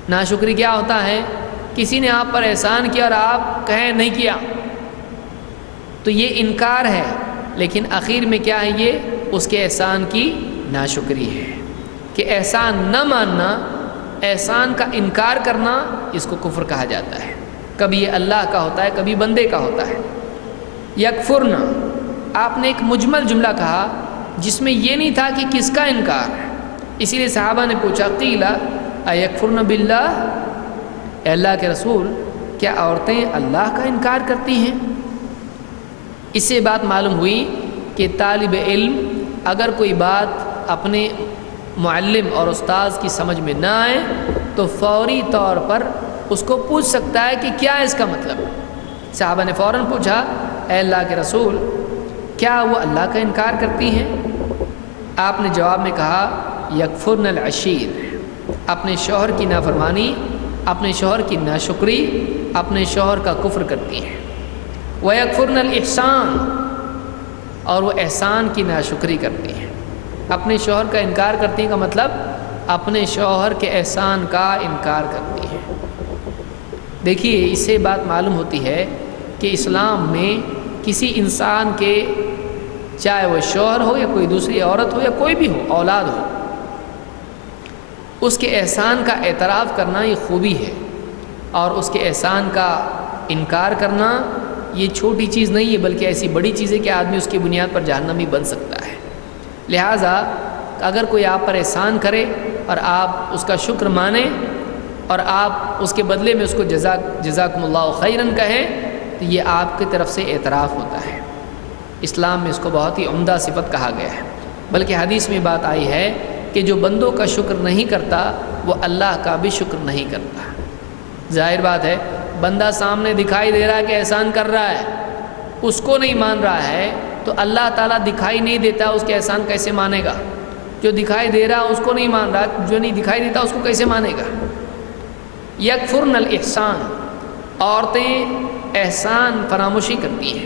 ناشکری کیا ہوتا ہے؟ کسی نے آپ پر احسان کیا اور آپ کہیں نہیں کیا، تو یہ انکار ہے، لیکن آخر میں کیا ہے؟ یہ اس کے احسان کی ناشکری ہے کہ احسان نہ ماننا، احسان کا انکار کرنا، اس کو کفر کہا جاتا ہے۔ کبھی یہ اللہ کا ہوتا ہے، کبھی بندے کا ہوتا ہے۔ یکفرنا، آپ نے ایک مجمل جملہ کہا جس میں یہ نہیں تھا کہ کس کا انکار ہے، اسی لیے صحابہ نے پوچھا قیل ایکفرن باللہ، اے اللہ کے رسول کیا عورتیں اللہ کا انکار کرتی ہیں؟ اس سے بات معلوم ہوئی کہ طالب علم اگر کوئی بات اپنے معلم اور استاذ کی سمجھ میں نہ آئے تو فوری طور پر اس کو پوچھ سکتا ہے کہ کیا ہے اس کا مطلب۔ صحابہ نے فوراً پوچھا اے اللہ کے رسول کیا وہ اللہ کا انکار کرتی ہیں؟ آپ نے جواب میں کہا یکفرن العشیر، اپنے شوہر کی نافرمانی، اپنے شوہر کی ناشکری، اپنے شوہر کا کفر کرتی ہیں۔ وَيَكْفُرْنَ الْإِحْسَانَ، اور وہ احسان کی ناشکری کرتی ہیں۔ اپنے شوہر کا انکار کرتی ہیں کا مطلب اپنے شوہر کے احسان کا انکار کرتی ہیں۔ دیکھیے اس سے بات معلوم ہوتی ہے کہ اسلام میں کسی انسان کے، چاہے وہ شوہر ہو یا کوئی دوسری عورت ہو یا کوئی بھی ہو، اولاد ہو، اس کے احسان کا اعتراف کرنا یہ خوبی ہے، اور اس کے احسان کا انکار کرنا یہ چھوٹی چیز نہیں ہے، بلکہ ایسی بڑی چیز ہے کہ آدمی اس کی بنیاد پر جہنمی بن سکتا ہے۔ لہٰذا اگر کوئی آپ پر احسان کرے اور آپ اس کا شکر مانیں اور آپ اس کے بدلے میں اس کو جزاکم اللہ خیرن کہیں تو یہ آپ کی طرف سے اعتراف ہوتا ہے۔ اسلام میں اس کو بہت ہی عمدہ صفت کہا گیا ہے، بلکہ حدیث میں بات آئی ہے کہ جو بندوں کا شکر نہیں کرتا وہ اللہ کا بھی شکر نہیں کرتا۔ ظاہر بات ہے بندہ سامنے دکھائی دے رہا ہے کہ احسان کر رہا ہے، اس کو نہیں مان رہا ہے تو اللہ تعالیٰ دکھائی نہیں دیتا اس کے احسان کیسے مانے گا؟ جو دکھائی دے رہا اس کو نہیں مان رہا، جو نہیں دکھائی دیتا اس کو کیسے مانے گا؟ یکفرن الاحسان، عورتیں احسان فراموشی کرتی ہیں۔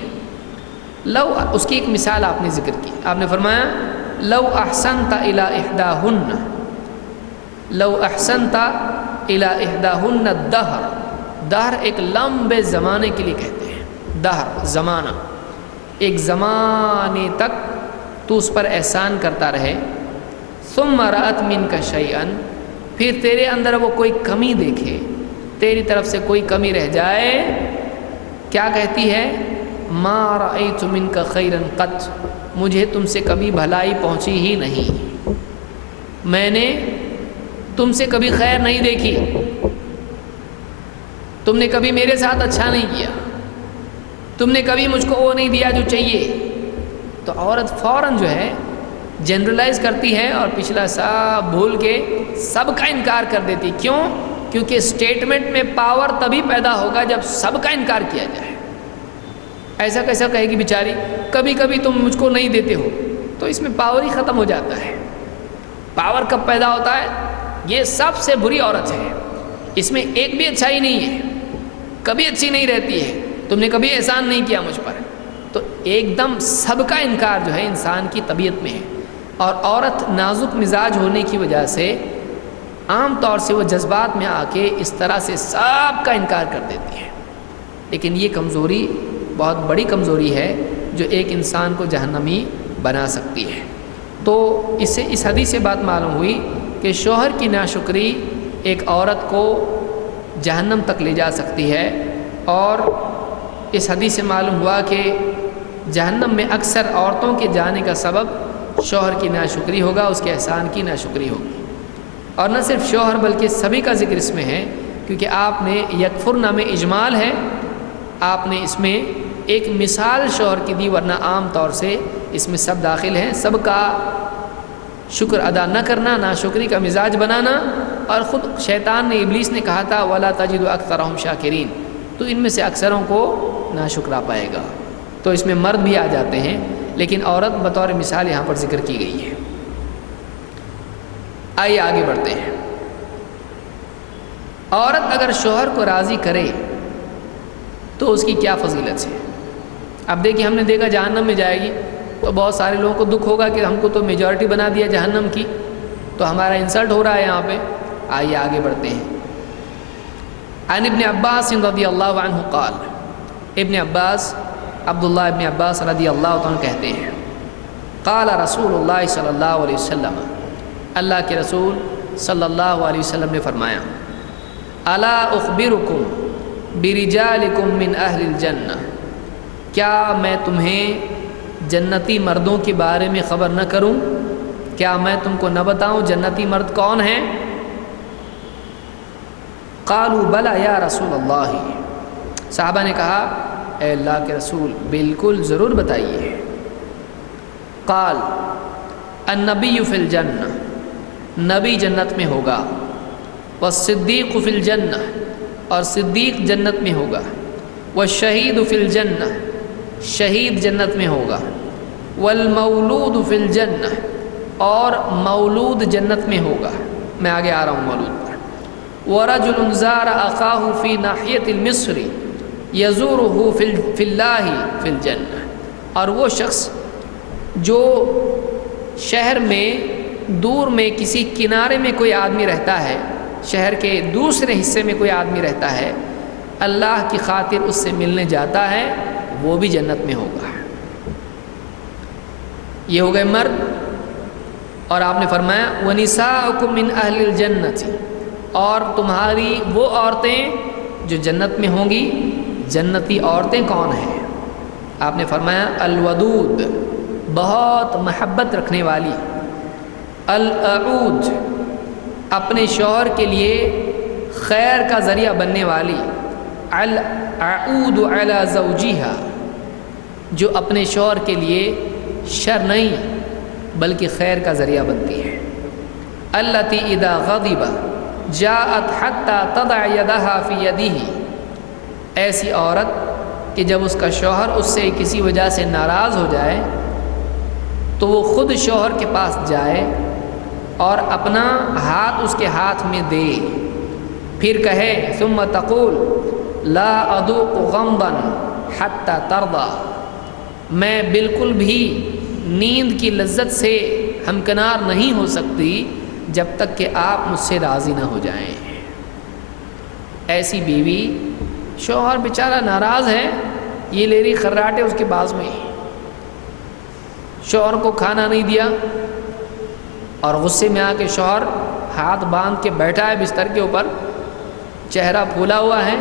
لو، اس کی ایک مثال آپ نے ذکر کی، آپ نے فرمایا لو احسنت الی احداہن، لو احسنت الی احداہن الدہر، دہر ایک لمبے زمانے کے لیے کہتے ہیں، دہر زمانہ، ایک زمانے تک تو اس پر احسان کرتا رہے، ثم رأت منک شیئا، پھر تیرے اندر وہ کوئی کمی دیکھے، تیری طرف سے کوئی کمی رہ جائے، کیا کہتی ہے؟ ما رأیت منک خیرا قط، مجھے تم سے کبھی بھلائی پہنچی ہی نہیں، میں نے تم سے کبھی خیر نہیں دیکھی، تم نے کبھی میرے ساتھ اچھا نہیں کیا، تم نے کبھی مجھ کو وہ نہیں دیا جو چاہیے، تو عورت فوراً جو ہے جنرلائز کرتی ہے اور پچھلا سب بھول کے سب کا انکار کر دیتی۔ کیوں؟ کیونکہ اسٹیٹمنٹ میں پاور تبھی پیدا ہوگا جب سب کا انکار کیا جائے۔ ایسا کیسا کہے گی بیچاری کبھی کبھی تم مجھ کو نہیں دیتے ہو، تو اس میں پاور ہی ختم ہو جاتا ہے۔ پاور کب پیدا ہوتا ہے؟ یہ سب سے بری عورت ہے، اس میں ایک بھی اچھائی نہیں ہے، کبھی اچھی نہیں رہتی ہے، تم نے کبھی احسان نہیں کیا مجھ پر، تو ایک دم سب کا انکار جو ہے انسان کی طبیعت میں ہے، اور عورت نازک مزاج ہونے کی وجہ سے عام طور سے وہ جذبات میں آ کے اس طرح سے سب کا انکار کر دیتی ہے، لیکن یہ کمزوری بہت بڑی کمزوری ہے جو ایک انسان کو جہنمی بنا سکتی ہے۔ تو اس حدیث سے بات معلوم ہوئی کہ شوہر کی ناشکری ایک عورت کو جہنم تک لے جا سکتی ہے، اور اس حدیث سے معلوم ہوا کہ جہنم میں اکثر عورتوں کے جانے کا سبب شوہر کی ناشکری ہوگا، اس کے احسان کی ناشکری ہوگی، اور نہ صرف شوہر بلکہ سبھی کا ذکر اس میں ہے، کیونکہ آپ نے یکفرن میں اجمال ہے، آپ نے اس میں ایک مثال شوہر کی دی، ورنہ عام طور سے اس میں سب داخل ہیں، سب کا شکر ادا نہ کرنا، ناشکری کا مزاج بنانا، اور خود شیطان نے، ابلیس نے کہا تھا وَلَا تَجِدُ أَكْثَرَهُمْ شَاكِرِينَ، تو ان میں سے اکثروں کو ناشکرا پائے گا، تو اس میں مرد بھی آ جاتے ہیں، لیکن عورت بطور مثال یہاں پر ذکر کی گئی ہے۔ آئیے آگے بڑھتے ہیں۔ عورت اگر شوہر کو راضی کرے تو اس کی کیا فضیلت ہے؟ اب دیکھیں، ہم نے دیکھا جہنم میں جائے گی تو بہت سارے لوگوں کو دکھ ہوگا کہ ہم کو تو میجورٹی بنا دیا جہنم کی، تو ہمارا انسلٹ ہو رہا ہے یہاں پہ۔ آئیے آگے بڑھتے ہیں۔ عن ابن عباس رضی اللہ عنہ قال، ابن عباس عبداللہ ابن عباس رضی اللہ عنہ کہتے ہیں، قال رسول اللہ صلی اللہ علیہ وسلم، اللہ کے رسول صلی اللہ علیہ وسلم نے فرمایا، الا اخبرکم برجالکم من اہل الجنہ، کیا میں تمہیں جنتی مردوں کے بارے میں خبر نہ کروں؟ کیا میں تم کو نہ بتاؤں جنتی مرد کون ہیں؟ قالوا بلا یا رسول اللہ، صحابہ نے کہا اے اللہ کے رسول بالکل ضرور بتائیے۔ قال النبی فی الجنہ، نبی جنت میں ہوگا، والصدیق فی الجنہ، اور صدیق جنت میں ہوگا، والشہید فی الجنہ، شہید جنت میں ہوگا، والمولود فی الجنہ، اور مولود جنت میں ہوگا۔ میں آگے آ رہا ہوں مولود پر۔ ورجل زار اخاہ فی ناحیۃ المصر یزورہ فی اللہ فی الجنہ، اور وہ شخص جو شہر میں دور میں کسی کنارے میں کوئی آدمی رہتا ہے، شہر کے دوسرے حصے میں کوئی آدمی رہتا ہے، اللہ کی خاطر اس سے ملنے جاتا ہے، وہ بھی جنت میں ہوگا۔ یہ ہو گئے مرد، اور آپ نے فرمایا وَنِسَاؤُكُم مِّنْ أَهْلِ الْجَنَّةِ، اور تمہاری وہ عورتیں جو جنت میں ہوں گی، جنتی عورتیں کون ہیں؟ آپ نے فرمایا الودود، بہت محبت رکھنے والی، الاعود، اپنے شوہر کے لیے خیر کا ذریعہ بننے والی، الاعود علی زوجہا، جو اپنے شوہر کے لیے شر نہیں بلکہ خیر کا ذریعہ بنتی ہے، التی اذا غضب جاءت حتی تضع یدہا فی یدہ، ایسی عورت کہ جب اس کا شوہر اس سے کسی وجہ سے ناراض ہو جائے تو وہ خود شوہر کے پاس جائے اور اپنا ہاتھ اس کے ہاتھ میں دے، پھر کہے ثم تقول لا اذوق غمضا حتی ترضى، میں بالکل بھی نیند کی لذت سے ہمکنار نہیں ہو سکتی جب تک کہ آپ مجھ سے راضی نہ ہو جائیں۔ ایسی بیوی، شوہر بیچارہ ناراض ہے، یہ لے رہی خراٹے اس کے باز میں، شوہر کو کھانا نہیں دیا اور غصے میں آ کے شوہر ہاتھ باندھ کے بیٹھا ہے بستر کے اوپر، چہرہ پھولا ہوا ہے،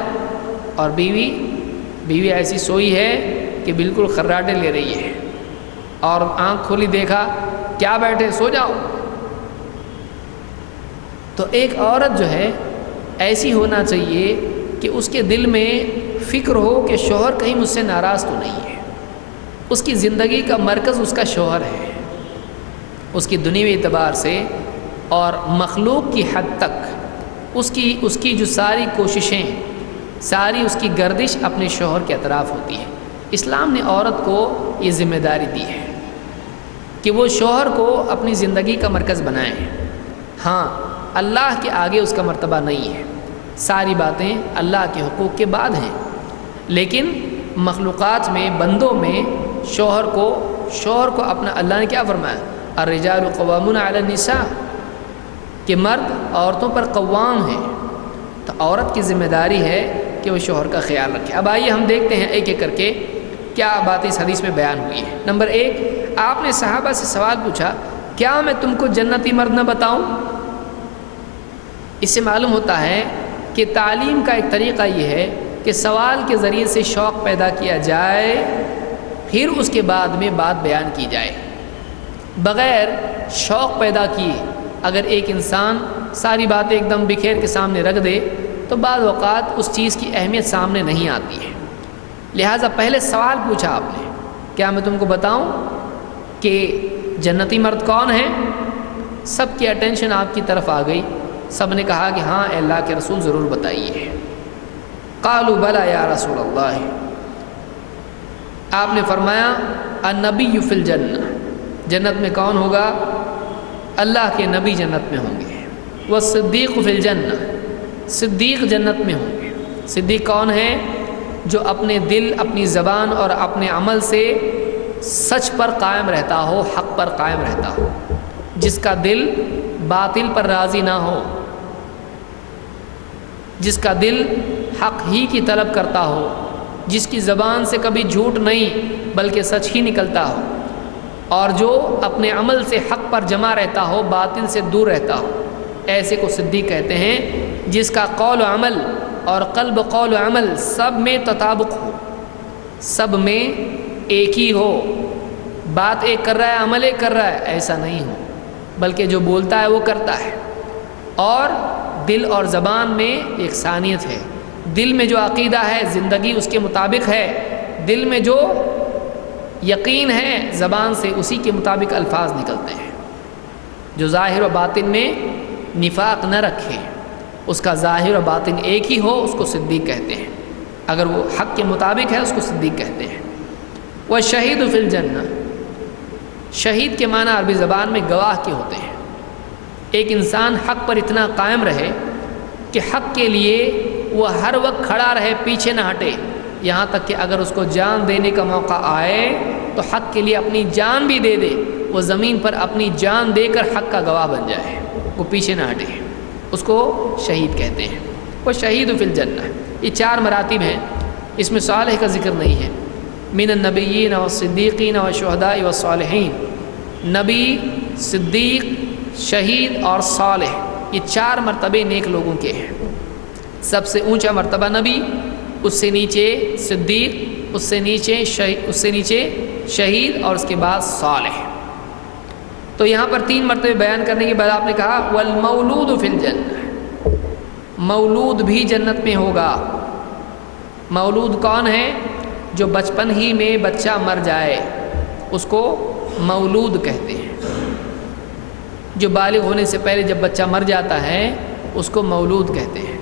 اور بیوی ایسی سوئی ہے کہ بالکل خراٹے لے رہی ہے، اور آنکھ کھولی دیکھا کیا بیٹھے، سو جاؤ۔ تو ایک عورت جو ہے ایسی ہونا چاہیے کہ اس کے دل میں فکر ہو کہ شوہر کہیں مجھ سے ناراض تو نہیں ہے، اس کی زندگی کا مرکز اس کا شوہر ہے، اس کی دنیوی اعتبار سے اور مخلوق کی حد تک اس کی جو ساری کوششیں، ساری اس کی گردش اپنے شوہر کے اطراف ہوتی ہے۔ اسلام نے عورت کو یہ ذمہ داری دی ہے کہ وہ شوہر کو اپنی زندگی کا مرکز بنائیں۔ ہاں، اللہ کے آگے اس کا مرتبہ نہیں ہے، ساری باتیں اللہ کے حقوق کے بعد ہیں، لیکن مخلوقات میں، بندوں میں شوہر کو اپنا، اللہ نے کیا فرمایا؟ الرجال قوامون علی النساء، کہ مرد عورتوں پر قوام ہیں، تو عورت کی ذمہ داری ہے کہ وہ شوہر کا خیال رکھے۔ اب آئیے ہم دیکھتے ہیں ایک ایک کر کے کیا بات اس حدیث میں بیان ہوئی ہے۔ نمبر 1، آپ نے صحابہ سے سوال پوچھا کیا میں تم کو جنتی مرد نہ بتاؤں؟ اس سے معلوم ہوتا ہے کہ تعلیم کا ایک طریقہ یہ ہے کہ سوال کے ذریعے سے شوق پیدا کیا جائے، پھر اس کے بعد میں بات بیان کی جائے۔ بغیر شوق پیدا کیے اگر ایک انسان ساری باتیں ایک دم بکھیر کے سامنے رکھ دے تو بعض اوقات اس چیز کی اہمیت سامنے نہیں آتی ہے۔ لہٰذا پہلے سوال پوچھا آپ نے، کیا میں تم کو بتاؤں کہ جنتی مرد کون ہیں؟ سب کی اٹینشن آپ کی طرف آ گئی، سب نے کہا کہ ہاں اے اللہ کے رسول ضرور بتائیے۔ قالوا بلا یا رسول اللہ، آپ نے فرمایا النبی فی الجنہ، جنت میں کون ہوگا؟ اللہ کے نبی جنت میں ہوں گے۔ والصدیق فی الجنہ، صدیق جنت میں ہوں گے۔ صدیق کون ہے؟ جو اپنے دل، اپنی زبان اور اپنے عمل سے سچ پر قائم رہتا ہو، حق پر قائم رہتا ہو، جس کا دل باطل پر راضی نہ ہو، جس کا دل حق ہی کی طلب کرتا ہو، جس کی زبان سے کبھی جھوٹ نہیں بلکہ سچ ہی نکلتا ہو، اور جو اپنے عمل سے حق پر جمع رہتا ہو، باطل سے دور رہتا ہو، ایسے کو صدیق کہتے ہیں، جس کا قول و عمل اور قلب قول و عمل سب میں تطابق ہو، سب میں ایک ہی ہو، بات ایک کر رہا ہے عمل ایک کر رہا ہے، ایسا نہیں ہو، بلکہ جو بولتا ہے وہ کرتا ہے، اور دل اور زبان میں یکسانیت ہے، دل میں جو عقیدہ ہے زندگی اس کے مطابق ہے، دل میں جو یقین ہے زبان سے اسی کے مطابق الفاظ نکلتے ہیں، جو ظاہر و باطن میں نفاق نہ رکھے، اس کا ظاہر و باطن ایک ہی ہو، اس کو صدیق کہتے ہیں، اگر وہ حق کے مطابق ہے اس کو صدیق کہتے ہیں۔ والشہید فی الجنہ، شہید کے معنی عربی زبان میں گواہ کے ہوتے ہیں، ایک انسان حق پر اتنا قائم رہے کہ حق کے لیے وہ ہر وقت کھڑا رہے، پیچھے نہ ہٹے، یہاں تک کہ اگر اس کو جان دینے کا موقع آئے تو حق کے لیے اپنی جان بھی دے دے، وہ زمین پر اپنی جان دے کر حق کا گواہ بن جائے، وہ پیچھے نہ ہٹے، اس کو شہید کہتے ہیں۔ وہ شہید فی الجنہ، یہ 4 مراتب ہیں، اس میں صالح کا ذکر نہیں ہے۔ من النبیین والصدیقین والشہداء والصالحین، نبی، صدیق، شہید اور صالح، یہ 4 مرتبے نیک لوگوں کے ہیں۔ سب سے اونچا مرتبہ نبی، اس سے نیچے صدیق، اس سے نیچے شہید اور اس کے بعد صالح۔ تو یہاں پر 3 مرتبے بیان کرنے کے بعد آپ نے کہا والمولود فی الجنہ، مولود بھی جنت میں ہوگا۔ مولود کون ہے؟ جو بچپن ہی میں بچہ مر جائے اس کو مولود کہتے ہیں، جو بالغ ہونے سے پہلے جب بچہ مر جاتا ہے اس کو مولود کہتے ہیں۔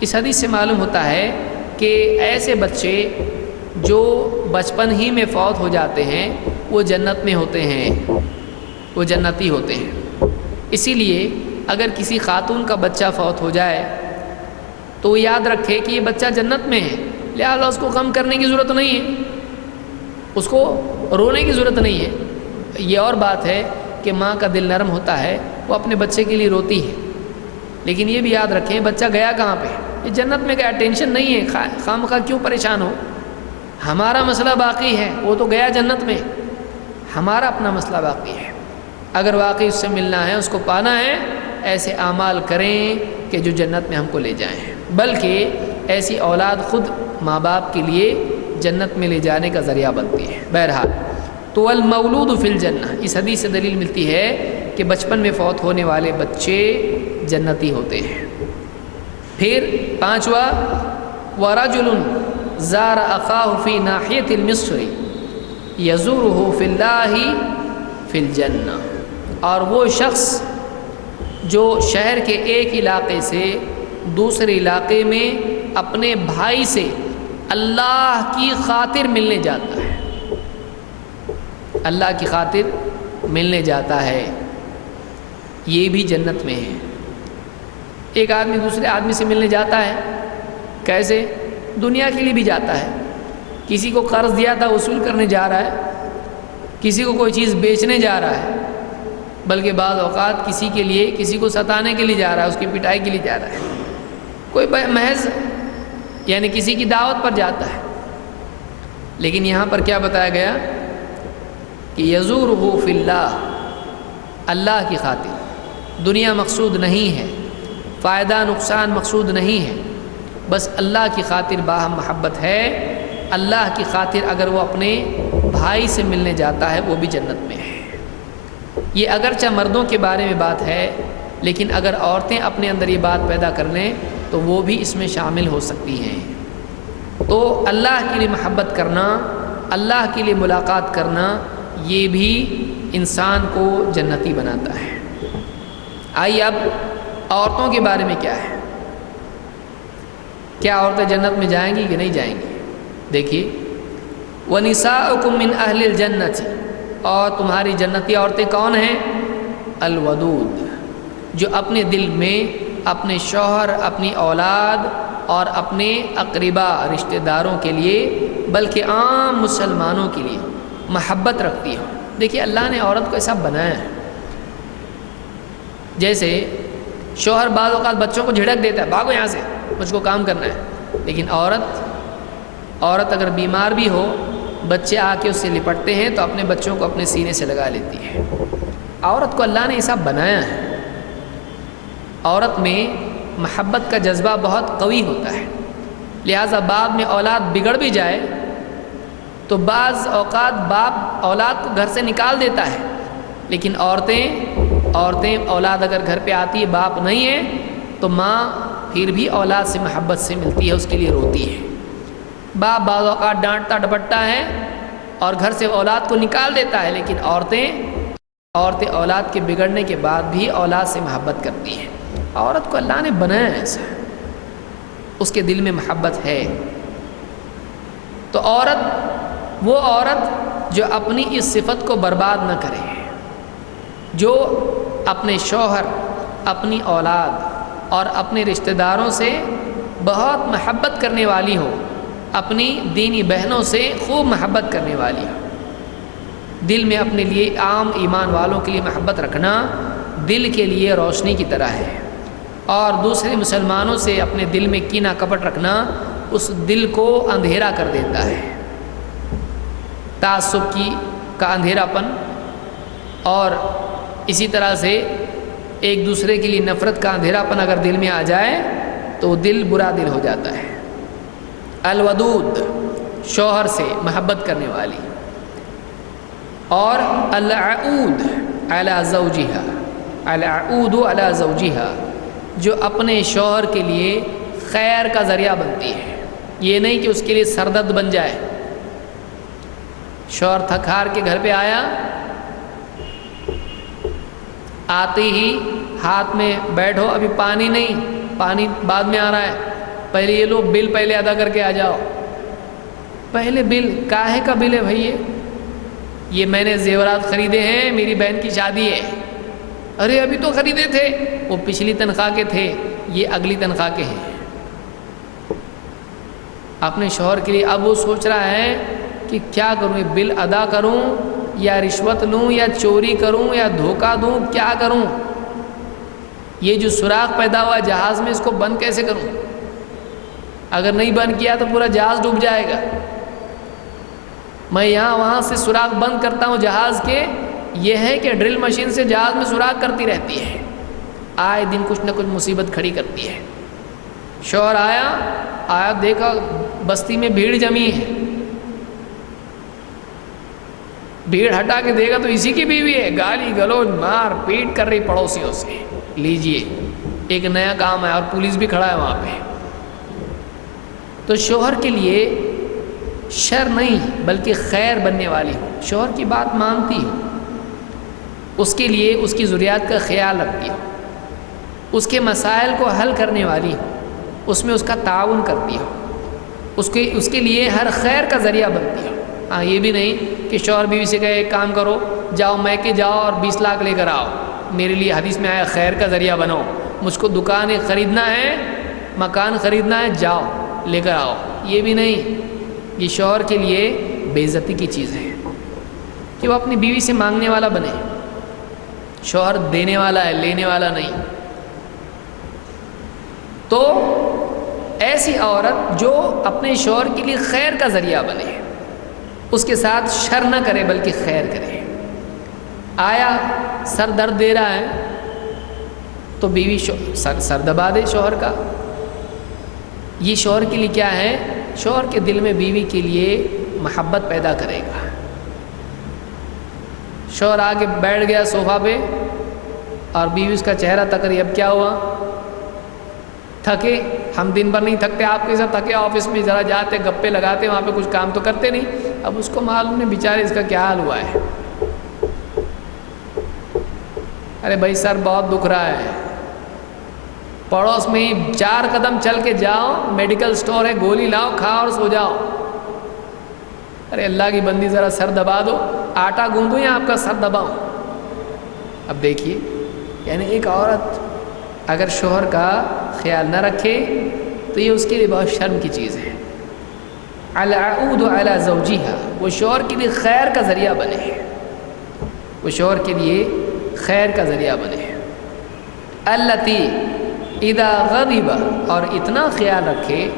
اس حدیث سے معلوم ہوتا ہے کہ ایسے بچے جو بچپن ہی میں فوت ہو جاتے ہیں وہ جنت میں ہوتے ہیں، وہ جنتی ہوتے ہیں۔ اسی لیے اگر کسی خاتون کا بچہ فوت ہو جائے تو وہ یاد رکھے کہ یہ بچہ جنت میں ہے، لہذا اس کو غم کرنے کی ضرورت نہیں ہے، اس کو رونے کی ضرورت نہیں ہے۔ یہ اور بات ہے کہ ماں کا دل نرم ہوتا ہے، وہ اپنے بچے کے لیے روتی ہے، لیکن یہ بھی یاد رکھیں بچہ گیا کہاں پہ؟ یہ جنت میں گیا، ٹینشن نہیں ہے، خامخواہ کیوں پریشان ہو، ہمارا مسئلہ باقی ہے، وہ تو گیا جنت میں، ہمارا اپنا مسئلہ باقی ہے۔ اگر واقعی اس سے ملنا ہے، اس کو پانا ہے، ایسے اعمال کریں کہ جو جنت میں ہم کو لے جائیں، بلکہ ایسی اولاد خود ماں باپ کے لیے جنت میں لے جانے کا ذریعہ بنتی ہے۔ بہرحال تو المولود فی الجنہ، اس حدیث سے دلیل ملتی ہے کہ بچپن میں فوت ہونے والے بچے جنتی ہوتے ہیں۔ پھر 5واں ورجل زار اخاہ فی ناحیۃ المصر یزورہ فی اللہ فی الجنہ، اور وہ شخص جو شہر کے ایک علاقے سے دوسرے علاقے میں اپنے بھائی سے اللہ کی خاطر ملنے جاتا ہے، اللہ کی خاطر ملنے جاتا ہے، یہ بھی جنت میں ہے۔ ایک آدمی دوسرے آدمی سے ملنے جاتا ہے، کیسے؟ دنیا کے لیے بھی جاتا ہے، کسی کو قرض دیا تھا وصول کرنے جا رہا ہے، کسی کو کوئی چیز بیچنے جا رہا ہے، بلکہ بعض اوقات کسی کے لیے، کسی کو ستانے کے لیے جا رہا ہے، اس کی پٹائی کے لیے جا رہا ہے، کوئی محض یعنی کسی کی دعوت پر جاتا ہے۔ لیکن یہاں پر کیا بتایا گیا کہ یزورہ فی اللہ، اللہ کی خاطر، دنیا مقصود نہیں ہے، فائدہ نقصان مقصود نہیں ہے، بس اللہ کی خاطر باہم محبت ہے، اللہ کی خاطر اگر وہ اپنے بھائی سے ملنے جاتا ہے وہ بھی جنت میں ہے۔ یہ اگرچہ مردوں کے بارے میں بات ہے، لیکن اگر عورتیں اپنے اندر یہ بات پیدا کر لیں تو وہ بھی اس میں شامل ہو سکتی ہیں۔ تو اللہ کے لیے محبت کرنا، اللہ کے لیے ملاقات کرنا، یہ بھی انسان کو جنتی بناتا ہے۔ آئیے اب عورتوں کے بارے میں کیا ہے، کیا عورتیں جنت میں جائیں گی کہ نہیں جائیں گی؟ دیکھیے وَنِسَاؤُكُم مِّنْ أَهْلِ الْجَنَّةِ، اور تمہاری جنتی عورتیں کون ہیں؟ الودود، جو اپنے دل میں اپنے شوہر، اپنی اولاد اور اپنے اقربا رشتہ داروں کے لیے بلکہ عام مسلمانوں کے لیے محبت رکھتی ہو۔ دیکھیے اللہ نے عورت کو ایسا بنایا ہے، جیسے شوہر بعض اوقات بچوں کو جھڑک دیتا ہے، بھاگو یہاں سے، مجھ کو کام کرنا ہے، لیکن عورت اگر بیمار بھی ہو، بچے آ کے اس سے لپٹتے ہیں تو اپنے بچوں کو اپنے سینے سے لگا لیتی ہے۔ عورت کو اللہ نے ایسا بنایا ہے، عورت میں محبت کا جذبہ بہت قوی ہوتا ہے، لہٰذا بعد میں اولاد بگڑ بھی جائے تو بعض اوقات باپ اولاد کو گھر سے نکال دیتا ہے، لیکن عورتیں اولاد اگر گھر پہ آتی ہے، باپ نہیں ہے تو ماں پھر بھی اولاد سے محبت سے ملتی ہے، اس کے لیے روتی ہے۔ باپ بعض اوقات ڈانٹتا ڈپٹتا ہے اور گھر سے اولاد کو نکال دیتا ہے، لیکن عورتیں اولاد کے بگڑنے کے بعد بھی اولاد سے محبت کرتی ہیں۔ عورت کو اللہ نے بنایا ہے ایسا، اس کے دل میں محبت ہے۔ تو وہ عورت جو اپنی اس صفت کو برباد نہ کرے، جو اپنے شوہر، اپنی اولاد اور اپنے رشتہ داروں سے بہت محبت کرنے والی ہو، اپنی دینی بہنوں سے خوب محبت کرنے والی ہو۔ دل میں اپنے لیے، عام ایمان والوں کے لیے محبت رکھنا دل کے لیے روشنی کی طرح ہے، اور دوسرے مسلمانوں سے اپنے دل میں کینہ کپٹ رکھنا اس دل کو اندھیرا کر دیتا ہے۔ تعصب کا اندھیرا پن اور اسی طرح سے ایک دوسرے کے لیے نفرت کا اندھیرا پن اگر دل میں آ جائے تو دل برا دل ہو جاتا ہے۔ الودود، شوہر سے محبت کرنے والی، اور العود علی زوجہا، العود علی زوجہا، جو اپنے شوہر کے لیے خیر کا ذریعہ بنتی ہے، یہ نہیں کہ اس کے لیے سردرد بن جائے۔ شوہر تھک ہار کے گھر پہ آیا، آتے ہی ہاتھ میں بیٹھو، ابھی پانی نہیں، پانی بعد میں آ رہا ہے، پہلے یہ لو بل پہلے ادا کر کے آ جاؤ۔ پہلے بل کاہے کا بل ہے بھائی؟ یہ میں نے زیورات خریدے ہیں، میری بہن کی شادی ہے۔ ارے ابھی تو خریدے تھے، وہ پچھلی تنخواہ کے تھے، یہ اگلی تنخواہ کے ہیں۔ اپنے شوہر کے لیے اب وہ سوچ رہا ہے کہ کیا کروں، یہ بل ادا کروں یا رشوت لوں یا چوری کروں یا دھوکہ دوں، کیا کروں؟ یہ جو سوراخ پیدا ہوا جہاز میں، اس کو بند کیسے کروں؟ اگر نہیں بند کیا تو پورا جہاز ڈوب جائے گا۔ میں یہاں وہاں سے سوراخ بند کرتا ہوں جہاز کے، یہ ہے کہ ڈرل مشین سے جہاز میں سوراخ کرتی رہتی ہے، آئے دن کچھ نہ کچھ مصیبت کھڑی کرتی ہے۔ شوہر آیا دیکھا بستی میں بھیڑ جمی ہے، بھیڑ ہٹا کے دیکھا تو اسی کی بیوی ہے، گالی گلوچ مار پیٹ کر رہی پڑوسیوں سے۔ لیجئے ایک نیا کام ہے، اور پولیس بھی کھڑا ہے وہاں پہ۔ تو شوہر کے لیے شر نہیں بلکہ خیر بننے والی ہو، شوہر کی بات مانتی ہو، اس کے لیے اس کی ضروریات کا خیال رکھتی ہو، اس کے مسائل کو حل کرنے والی ہو، اس میں اس کا تعاون کرتی ہو، اس کے لیے ہر خیر کا ذریعہ بنتی ہو۔ ہاں یہ بھی نہیں کہ شوہر بیوی سے کہے ایک کام کرو، جاؤ میکے جاؤ اور 20 لاکھ لے کر آؤ، میرے لیے حدیث میں آیا خیر کا ذریعہ بنو، مجھ کو دکان خریدنا ہے، مکان خریدنا ہے، جاؤ لے کر آؤ، یہ بھی نہیں۔ یہ شوہر کے لیے بے عزتی کی چیز ہے کہ وہ اپنی بیوی سے مانگنے والا بنے، شوہر دینے والا ہے، لینے والا نہیں۔ تو ایسی عورت جو اپنے شوہر کے لیے خیر کا ذریعہ بنے، اس کے ساتھ شر نہ کرے بلکہ خیر کرے۔ آیا سر درد دے رہا ہے تو بیوی سر دبا دے شوہر کا۔ یہ شوہر کے لیے کیا ہے؟ شوہر کے دل میں بیوی کے لیے محبت پیدا کرے گا۔ شوہر آگے بیٹھ گیا صوفہ پہ اور بیوی اس کا چہرہ تک رہی، اب کیا ہوا؟ تھکے؟ ہم دن بھر نہیں تھکتے آپ کے ساتھ، تھکے آفس میں ذرا جاتے گپے لگاتے، وہاں پہ کچھ کام تو کرتے نہیں۔ اب اس کو معلوم ہے بیچارے اس کا کیا حال ہوا ہے۔ ارے بھائی سر بہت دکھ رہا ہے، پڑوس میں ہی 4 قدم چل کے جاؤ، میڈیکل سٹور ہے، گولی لاؤ، کھاؤ اور سو جاؤ۔ ارے اللہ کی بندی ذرا سر دبا دو، آٹا گوندوں یا آپ کا سر دباؤں؟ اب دیکھیے، یعنی ایک عورت اگر شوہر کا خیال نہ رکھے تو یہ اس کے لیے بہت شرم کی چیز ہے۔ العود علی زوجہا، وہ شوہر کے لیے خیر کا ذریعہ بنے، وہ شوہر کے لیے خیر کا ذریعہ بنے۔ التی اذا غضب، اور اتنا خیال رکھے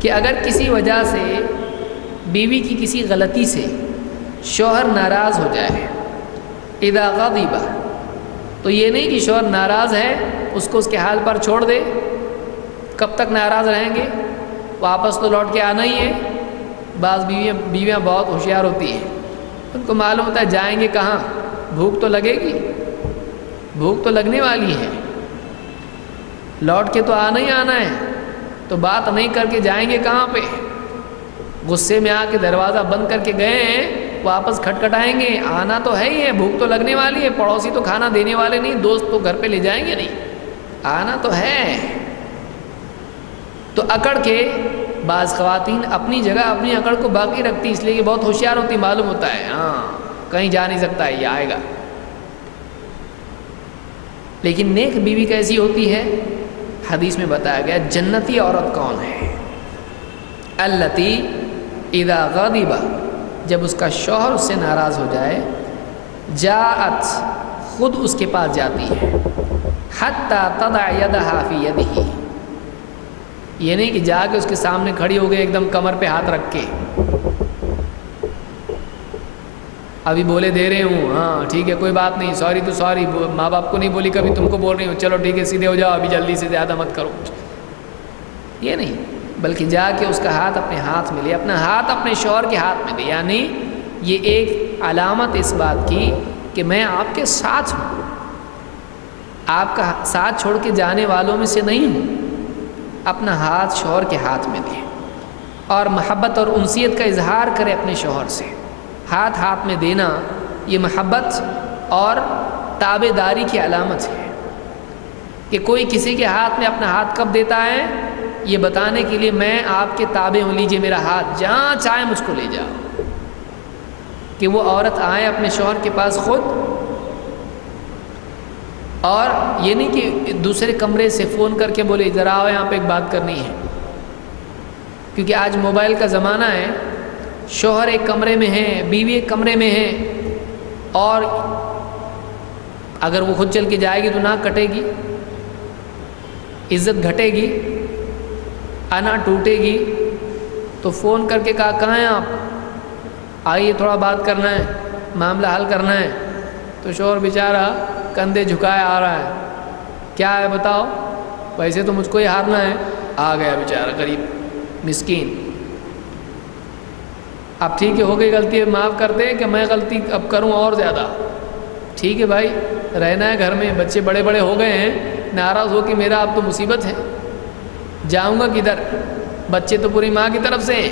کہ اگر کسی وجہ سے بیوی کی کسی غلطی سے شوہر ناراض ہو جائے، اذا غضب، تو یہ نہیں کہ شوہر ناراض ہے اس کو اس کے حال پر چھوڑ دے، کب تک ناراض رہیں گے، واپس تو لوٹ کے آنا ہی ہے۔ بعض بیویاں بہت ہوشیار ہوتی ہیں، ان کو معلوم ہوتا ہے جائیں گے کہاں، بھوک تو لگے گی، بھوک تو لگنے والی ہے، لوٹ کے تو آنا ہی آنا ہے، تو بات نہیں کر کے جائیں گے کہاں پہ، غصے میں آ کے دروازہ بند کر کے گئے ہیں، واپس کھٹکھٹائیں گے، آنا تو ہے ہی ہے، بھوک تو لگنے والی ہے، پڑوسی تو کھانا دینے والے نہیں، دوست تو گھر پہ لے جائیں گے نہیں، آنا تو ہے۔ تو اکڑ کے بعض خواتین اپنی جگہ اپنی اکڑ کو باقی رکھتی، اس لیے کہ بہت ہوشیار ہوتی، معلوم ہوتا ہے ہاں کہیں جا نہیں سکتا ہے، یہ آئے گا۔ لیکن نیک بیوی کیسی ہوتی ہے؟ حدیث میں بتایا گیا جنتی عورت کون ہے؟ التی اذا غضب، جب اس کا شوہر اس سے ناراض ہو جائے، جاءت، خود اس کے پاس جاتی ہے، حتی تضع یدہا فی یدہ، یہ نہیں کہ جا کے اس کے سامنے کھڑی ہو گئی ایک دم کمر پہ ہاتھ رکھ کے، ابھی بولے دے رہے ہوں، ہاں ٹھیک ہے کوئی بات نہیں، سوری تو سوری، ماں باپ کو نہیں بولی کبھی تم کو بول رہی ہوں، چلو ٹھیک ہے سیدھے ہو جاؤ، ابھی جلدی سے زیادہ مت کرو، یہ نہیں، بلکہ جا کے اس کا ہاتھ اپنے ہاتھ میں لے، اپنا ہاتھ اپنے شوہر کے ہاتھ میں دے، یعنی یہ ایک علامت اس بات کی کہ میں آپ کے ساتھ ہوں، آپ کا ساتھ چھوڑ کے جانے والوں میں سے نہیں ہوں۔ اپنا ہاتھ شوہر کے ہاتھ میں دے اور محبت اور انسیت کا اظہار کرے اپنے شوہر سے۔ ہاتھ ہاتھ میں دینا یہ محبت اور تابع داری کی علامت ہے، کہ کوئی کسی کے ہاتھ میں اپنا ہاتھ کب دیتا ہے، یہ بتانے کے لیے میں آپ کے تابع ہوں، لیجیے میرا ہاتھ، جہاں چاہے مجھ کو لے جاؤ، کہ وہ عورت آئے اپنے شوہر کے پاس خود، اور یہ نہیں کہ دوسرے کمرے سے فون کر کے بولے ذرا آؤ یہاں پہ ایک بات کرنی ہے، کیونکہ آج موبائل کا زمانہ ہے، شوہر ایک کمرے میں ہے، بیوی ایک کمرے میں ہے، اور اگر وہ خود چل کے جائے گی تو ناک کٹے گی، عزت گھٹے گی، انا ٹوٹے گی، تو فون کر کے کہا کہاں ہیں آپ، آئیے تھوڑا بات کرنا ہے، معاملہ حل کرنا ہے، تو شوہر بیچارہ کندھے جھکائے آ رہا ہے، کیا ہے بتاؤ، ویسے تو مجھ کو یہ ہارنا ہے، آ گیا بیچارہ غریب مسکین، اب ٹھیک ہے ہو گئی غلطی، معاف کر دیں کہ میں غلطی اب کروں اور زیادہ، ٹھیک ہے بھائی رہنا ہے گھر میں، بچے بڑے بڑے ہو گئے ہیں، ناراض ہو کہ میرا اب تو مصیبت ہے، جاؤں گا کدھر، بچے تو پوری ماں کی طرف سے ہیں،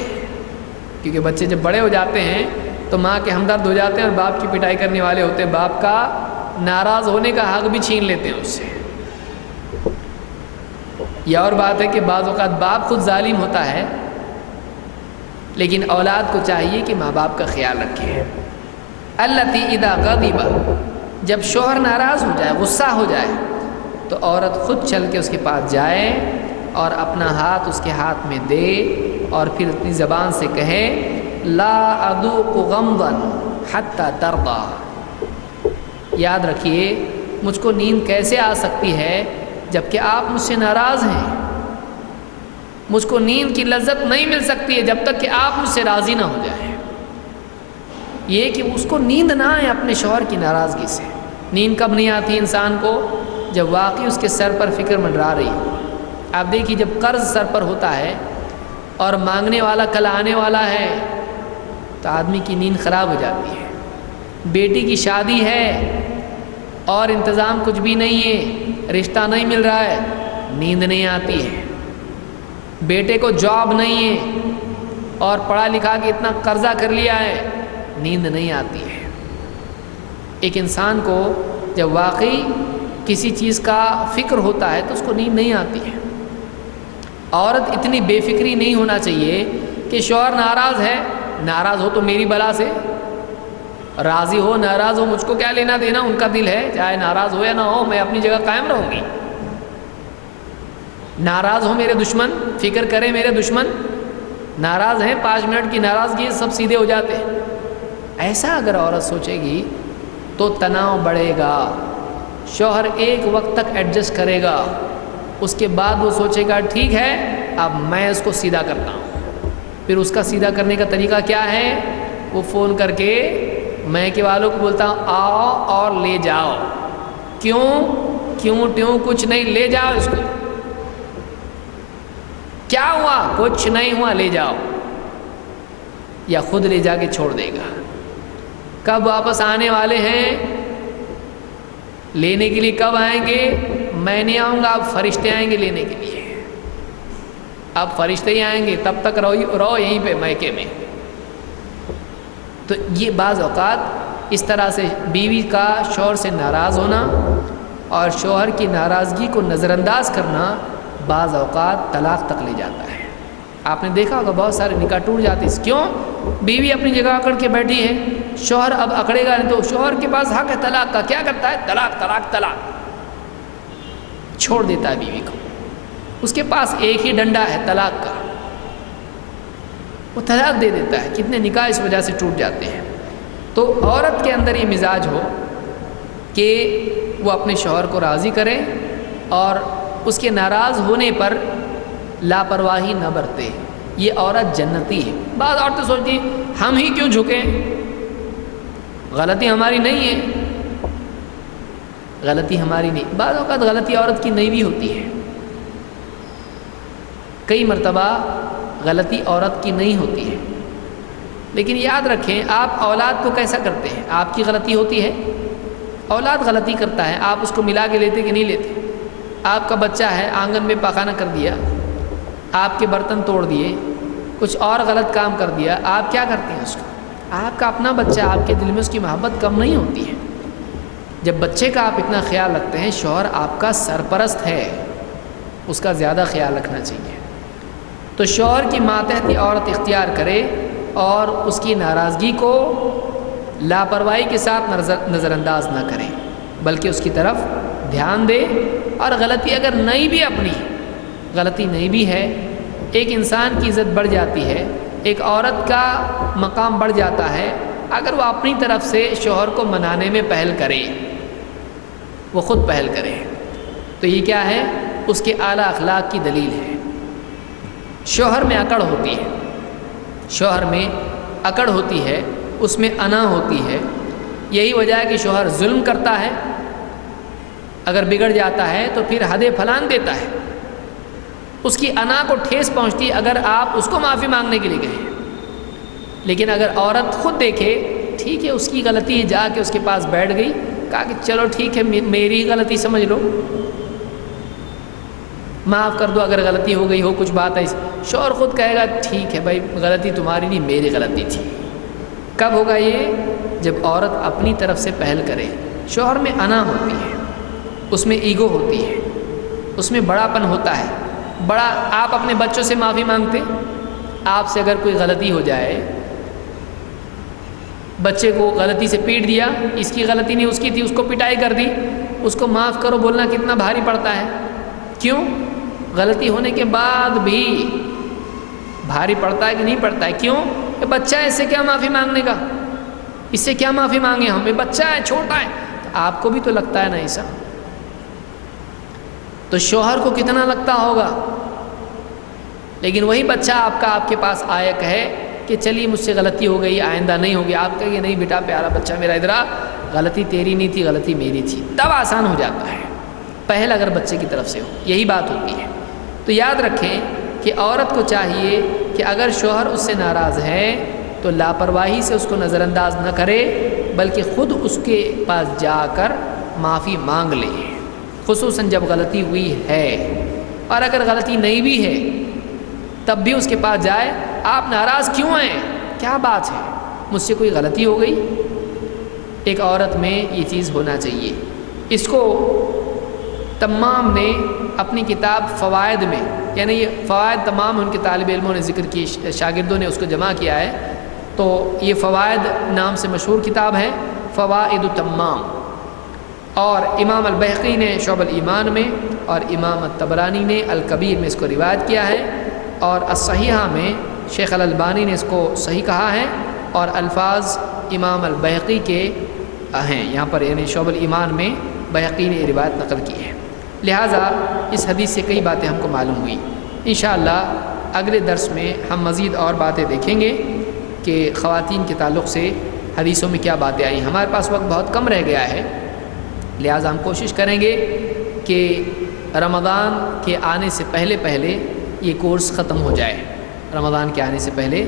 کیونکہ بچے جب بڑے ہو جاتے ہیں تو ماں کے ہمدرد ہو جاتے ہیں اور باپ کی پٹائی کرنے والے ہوتے ہیں، باپ کا ناراض ہونے کا حق بھی چھین لیتے ہیں اس سے۔ یہ اور بات ہے کہ بعض اوقات باپ خود ظالم ہوتا ہے، لیکن اولاد کو چاہیے کہ ماں باپ کا خیال رکھے۔ التی اذا غضب، جب شوہر ناراض ہو جائے، غصہ ہو جائے، تو عورت خود چل کے اس کے پاس جائے اور اپنا ہاتھ اس کے ہاتھ میں دے، اور پھر اپنی زبان سے کہے لا اذوق غمضا حتی ترضى، یاد رکھیے مجھ کو نیند کیسے آ سکتی ہے جبکہ آپ مجھ سے ناراض ہیں، مجھ کو نیند کی لذت نہیں مل سکتی ہے جب تک کہ آپ مجھ سے راضی نہ ہو جائیں۔ یہ کہ اس کو نیند نہ آئے اپنے شوہر کی ناراضگی سے۔ نیند کب نہیں آتی انسان کو؟ جب واقعی اس کے سر پر فکر منڈرا رہی ہے۔ آپ دیکھیے جب قرض سر پر ہوتا ہے اور مانگنے والا کل آنے والا ہے تو آدمی کی نیند خراب ہو جاتی ہے۔ بیٹی کی شادی ہے اور انتظام کچھ بھی نہیں ہے، رشتہ نہیں مل رہا ہے، نیند نہیں آتی ہے۔ بیٹے کو جاب نہیں ہے اور پڑھا لکھا کے اتنا قرضہ کر لیا ہے، نیند نہیں آتی ہے۔ ایک انسان کو جب واقعی کسی چیز کا فکر ہوتا ہے تو اس کو نیند نہیں آتی ہے۔ عورت اتنی بے فکری نہیں ہونا چاہیے کہ شوہر ناراض ہے، ناراض ہو تو میری بلا سے، راضی ہو ناراض ہو مجھ کو کیا لینا دینا، ان کا دل ہے، چاہے ناراض ہو یا نہ ہو میں اپنی جگہ قائم رہوں گی۔ ناراض ہو میرے دشمن، فکر کرے میرے دشمن، ناراض ہیں 5 منٹ کی ناراضگی سب سیدھے ہو جاتے ہیں۔ ایسا اگر عورت سوچے گی تو تناؤ بڑھے گا، شوہر ایک وقت تک ایڈجسٹ کرے گا، اس کے بعد وہ سوچے گا ٹھیک ہے اب میں اس کو سیدھا کرتا ہوں۔ پھر اس کا سیدھا کرنے کا طریقہ کیا ہے؟ وہ فون کر کے میکے والوں کو بولتا ہوں آؤ اور لے جاؤ۔ کیوں کچھ نہیں، لے جاؤ اس کو۔ کیا ہوا؟ کچھ نہیں ہوا، لے جاؤ۔ یا خود لے جا کے چھوڑ دے گا۔ کب واپس آنے والے ہیں؟ لینے کے لیے کب آئیں گے؟ میں نہیں آؤں گا، اب فرشتے آئیں گے لینے کے لیے۔ اب فرشتے ہی آئیں گے، تب تک رہو یہیں پہ میکے میں۔ تو یہ بعض اوقات اس طرح سے بیوی کا شوہر سے ناراض ہونا اور شوہر کی ناراضگی کو نظر انداز کرنا بعض اوقات طلاق تک لے جاتا ہے۔ آپ نے دیکھا ہوگا بہت سارے نکاح ٹوٹ جاتے ہیں۔ کیوں؟ بیوی اپنی جگہ اکڑ کے بیٹھی ہے، شوہر اب اکڑے گا نہیں، تو شوہر کے پاس حق ہے طلاق کا۔ کیا کرتا ہے؟ طلاق طلاق طلاق، چھوڑ دیتا ہے بیوی کو۔ اس کے پاس ایک ہی ڈنڈا ہے طلاق کا، وہ طلاق دے دیتا ہے۔ کتنے نکاح اس وجہ سے ٹوٹ جاتے ہیں۔ تو عورت کے اندر یہ مزاج ہو کہ وہ اپنے شوہر کو راضی کرے اور اس کے ناراض ہونے پر لاپرواہی نہ برتے، یہ عورت جنتی ہے۔ بعض عورتیں سوچتی ہیں ہم ہی کیوں جھکیں، غلطی ہماری نہیں ہے، غلطی ہماری نہیں۔ بعض اوقات غلطی عورت کی نہیں بھی ہوتی ہے، کئی مرتبہ غلطی عورت کی نہیں ہوتی ہے، لیکن یاد رکھیں آپ اولاد کو کیسا کرتے ہیں؟ آپ کی غلطی ہوتی ہے، اولاد غلطی کرتا ہے، آپ اس کو ملا کے لیتے کہ نہیں لیتے؟ آپ کا بچہ ہے آنگن میں پاخانہ کر دیا، آپ کے برتن توڑ دیے، کچھ اور غلط کام کر دیا، آپ کیا کرتے ہیں اس کو؟ آپ کا اپنا بچہ، آپ کے دل میں اس کی محبت کم نہیں ہوتی ہے؟ جب بچے کا آپ اتنا خیال رکھتے ہیں، شوہر آپ کا سرپرست ہے، اس کا زیادہ خیال رکھنا چاہیے۔ تو شوہر کی ماتحتی عورت اختیار کرے اور اس کی ناراضگی کو لاپرواہی کے ساتھ نظر انداز نہ کرے، بلکہ اس کی طرف دھیان دے۔ اور غلطی اگر نہیں بھی اپنی غلطی نہیں بھی ہے، ایک انسان کی عزت بڑھ جاتی ہے، ایک عورت کا مقام بڑھ جاتا ہے اگر وہ اپنی طرف سے شوہر کو منانے میں پہل کرے، وہ خود پہل کرے، تو یہ کیا ہے؟ اس کے اعلیٰ اخلاق کی دلیل ہے۔ شوہر میں اکڑ ہوتی ہے، شوہر میں اکڑ ہوتی ہے، اس میں انا ہوتی ہے، یہی وجہ ہے کہ شوہر ظلم کرتا ہے، اگر بگڑ جاتا ہے تو پھر حد پھلان دیتا ہے، اس کی انا کو ٹھیس پہنچتی ہے اگر آپ اس کو معافی مانگنے کے لیے گئے۔ لیکن اگر عورت خود دیکھے ٹھیک ہے اس کی غلطی ہے، جا کے اس کے پاس بیٹھ گئی، کہا کہ چلو ٹھیک ہے میری غلطی سمجھ لو، معاف کر دو اگر غلطی ہو گئی ہو، کچھ بات ہے، شوہر خود کہے گا ٹھیک ہے بھائی غلطی تمہاری نہیں میری غلطی تھی۔ کب ہوگا یہ؟ جب عورت اپنی طرف سے پہل کرے۔ شوہر میں انا ہوتی ہے، اس میں ایگو ہوتی ہے، اس میں بڑا پن ہوتا ہے، بڑا۔ آپ اپنے بچوں سے معافی مانگتے؟ آپ سے اگر کوئی غلطی ہو جائے، بچے کو غلطی سے پیٹ دیا، اس کی غلطی نہیں اس کی تھی، اس کو پٹائی کر دی، اس کو معاف کرو بولنا کتنا بھاری پڑتا ہے؟ کیوں؟ غلطی ہونے کے بعد بھی بھاری پڑتا ہے کہ نہیں پڑتا ہے؟ کیوں؟ یہ بچہ ہے، اس سے کیا معافی مانگنے کا، اس سے کیا معافی مانگے ہم، یہ بچہ ہے چھوٹا ہے۔ تو آپ کو بھی تو لگتا ہے نا ایسا، تو شوہر کو کتنا لگتا ہوگا؟ لیکن وہی بچہ آپ کا آپ کے پاس آیا کہے کہ چلیے مجھ سے غلطی ہو گئی آئندہ نہیں ہوگی، آپ کہیں گے نہیں بیٹا پیارا بچہ میرا ادھر آ، غلطی تیری نہیں تھی غلطی میری تھی، تب آسان ہو جاتا ہے، پہل اگر بچے کی طرف سے ہو، یہی بات ہوتی ہے۔ تو یاد رکھیں کہ عورت کو چاہیے کہ اگر شوہر اس سے ناراض ہے تو لاپرواہی سے اس کو نظر انداز نہ کرے، بلکہ خود اس کے پاس جا کر معافی مانگ لے، خصوصاً جب غلطی ہوئی ہے، اور اگر غلطی نہیں بھی ہے تب بھی اس کے پاس جائے، آپ ناراض کیوں ہیں، کیا بات ہے، مجھ سے کوئی غلطی ہو گئی؟ ایک عورت میں یہ چیز ہونا چاہیے۔ اس کو تمام نے اپنی کتاب فوائد میں، یعنی یہ فوائد تمام ان کے طالب علموں نے ذکر کی، شاگردوں نے اس کو جمع کیا ہے، تو یہ فوائد نام سے مشہور کتاب ہے، فوائد تمام، اور امام البیہقی نے شعب الایمان میں اور امام الطبرانی نے الکبیر میں اس کو روایت کیا ہے، اور الصحیحہ میں شیخ الالبانی نے اس کو صحیح کہا ہے، اور الفاظ امام البیہقی کے ہیں یہاں پر، یعنی شعب الایمان میں بیہقی نے یہ روایت نقل کی ہے۔ لہٰذا اس حدیث سے کئی باتیں ہم کو معلوم ہوئی۔ انشاءاللہ اگلے درس میں ہم مزید اور باتیں دیکھیں گے کہ خواتین کے تعلق سے حدیثوں میں کیا باتیں آئیں۔ ہمارے پاس وقت بہت کم رہ گیا ہے، لہٰذا ہم کوشش کریں گے کہ رمضان کے آنے سے پہلے یہ کورس ختم ہو جائے، رمضان کے آنے سے پہلے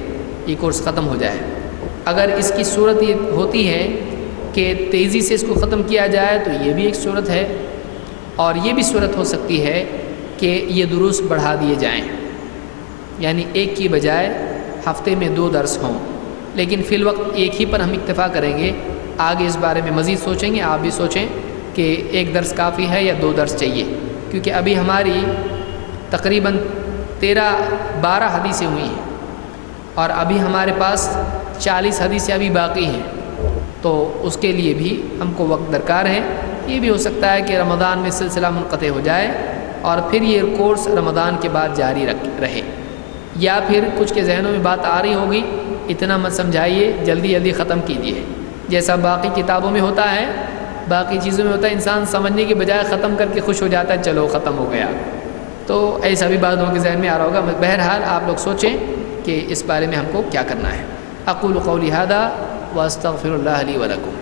یہ کورس ختم ہو جائے۔ اگر اس کی صورت یہ ہوتی ہے کہ تیزی سے اس کو ختم کیا جائے تو یہ بھی ایک صورت ہے، اور یہ بھی صورت ہو سکتی ہے کہ یہ دروس بڑھا دیے جائیں، یعنی ایک کی بجائے ہفتے میں 2 درس ہوں، لیکن فی الوقت ایک ہی پر ہم اکتفا کریں گے۔ آگے اس بارے میں مزید سوچیں گے، آپ بھی سوچیں کہ 1 درس کافی ہے یا 2 درس چاہیے، کیونکہ ابھی ہماری تقریباً 12 حدیثیں ہوئی ہیں اور ابھی ہمارے پاس 40 حدیثیں ابھی باقی ہیں، تو اس کے لیے بھی ہم کو وقت درکار ہے۔ یہ بھی ہو سکتا ہے کہ رمضان میں سلسلہ منقطع ہو جائے اور پھر یہ کورس رمضان کے بعد جاری رہے، یا پھر کچھ کے ذہنوں میں بات آ رہی ہوگی، اتنا مت سمجھائیے، جلدی جلدی ختم کیجیے، جیسا باقی کتابوں میں ہوتا ہے، باقی چیزوں میں ہوتا ہے، انسان سمجھنے کے بجائے ختم کر کے خوش ہو جاتا ہے، چلو ختم ہو گیا، تو ایسا بھی بعض لوگوں کے ذہن میں آ رہا ہوگا۔ بہرحال آپ لوگ سوچیں کہ اس بارے میں ہم کو کیا کرنا ہے۔ اقول قولی ھذا واستغفر اللہ لی ولکم۔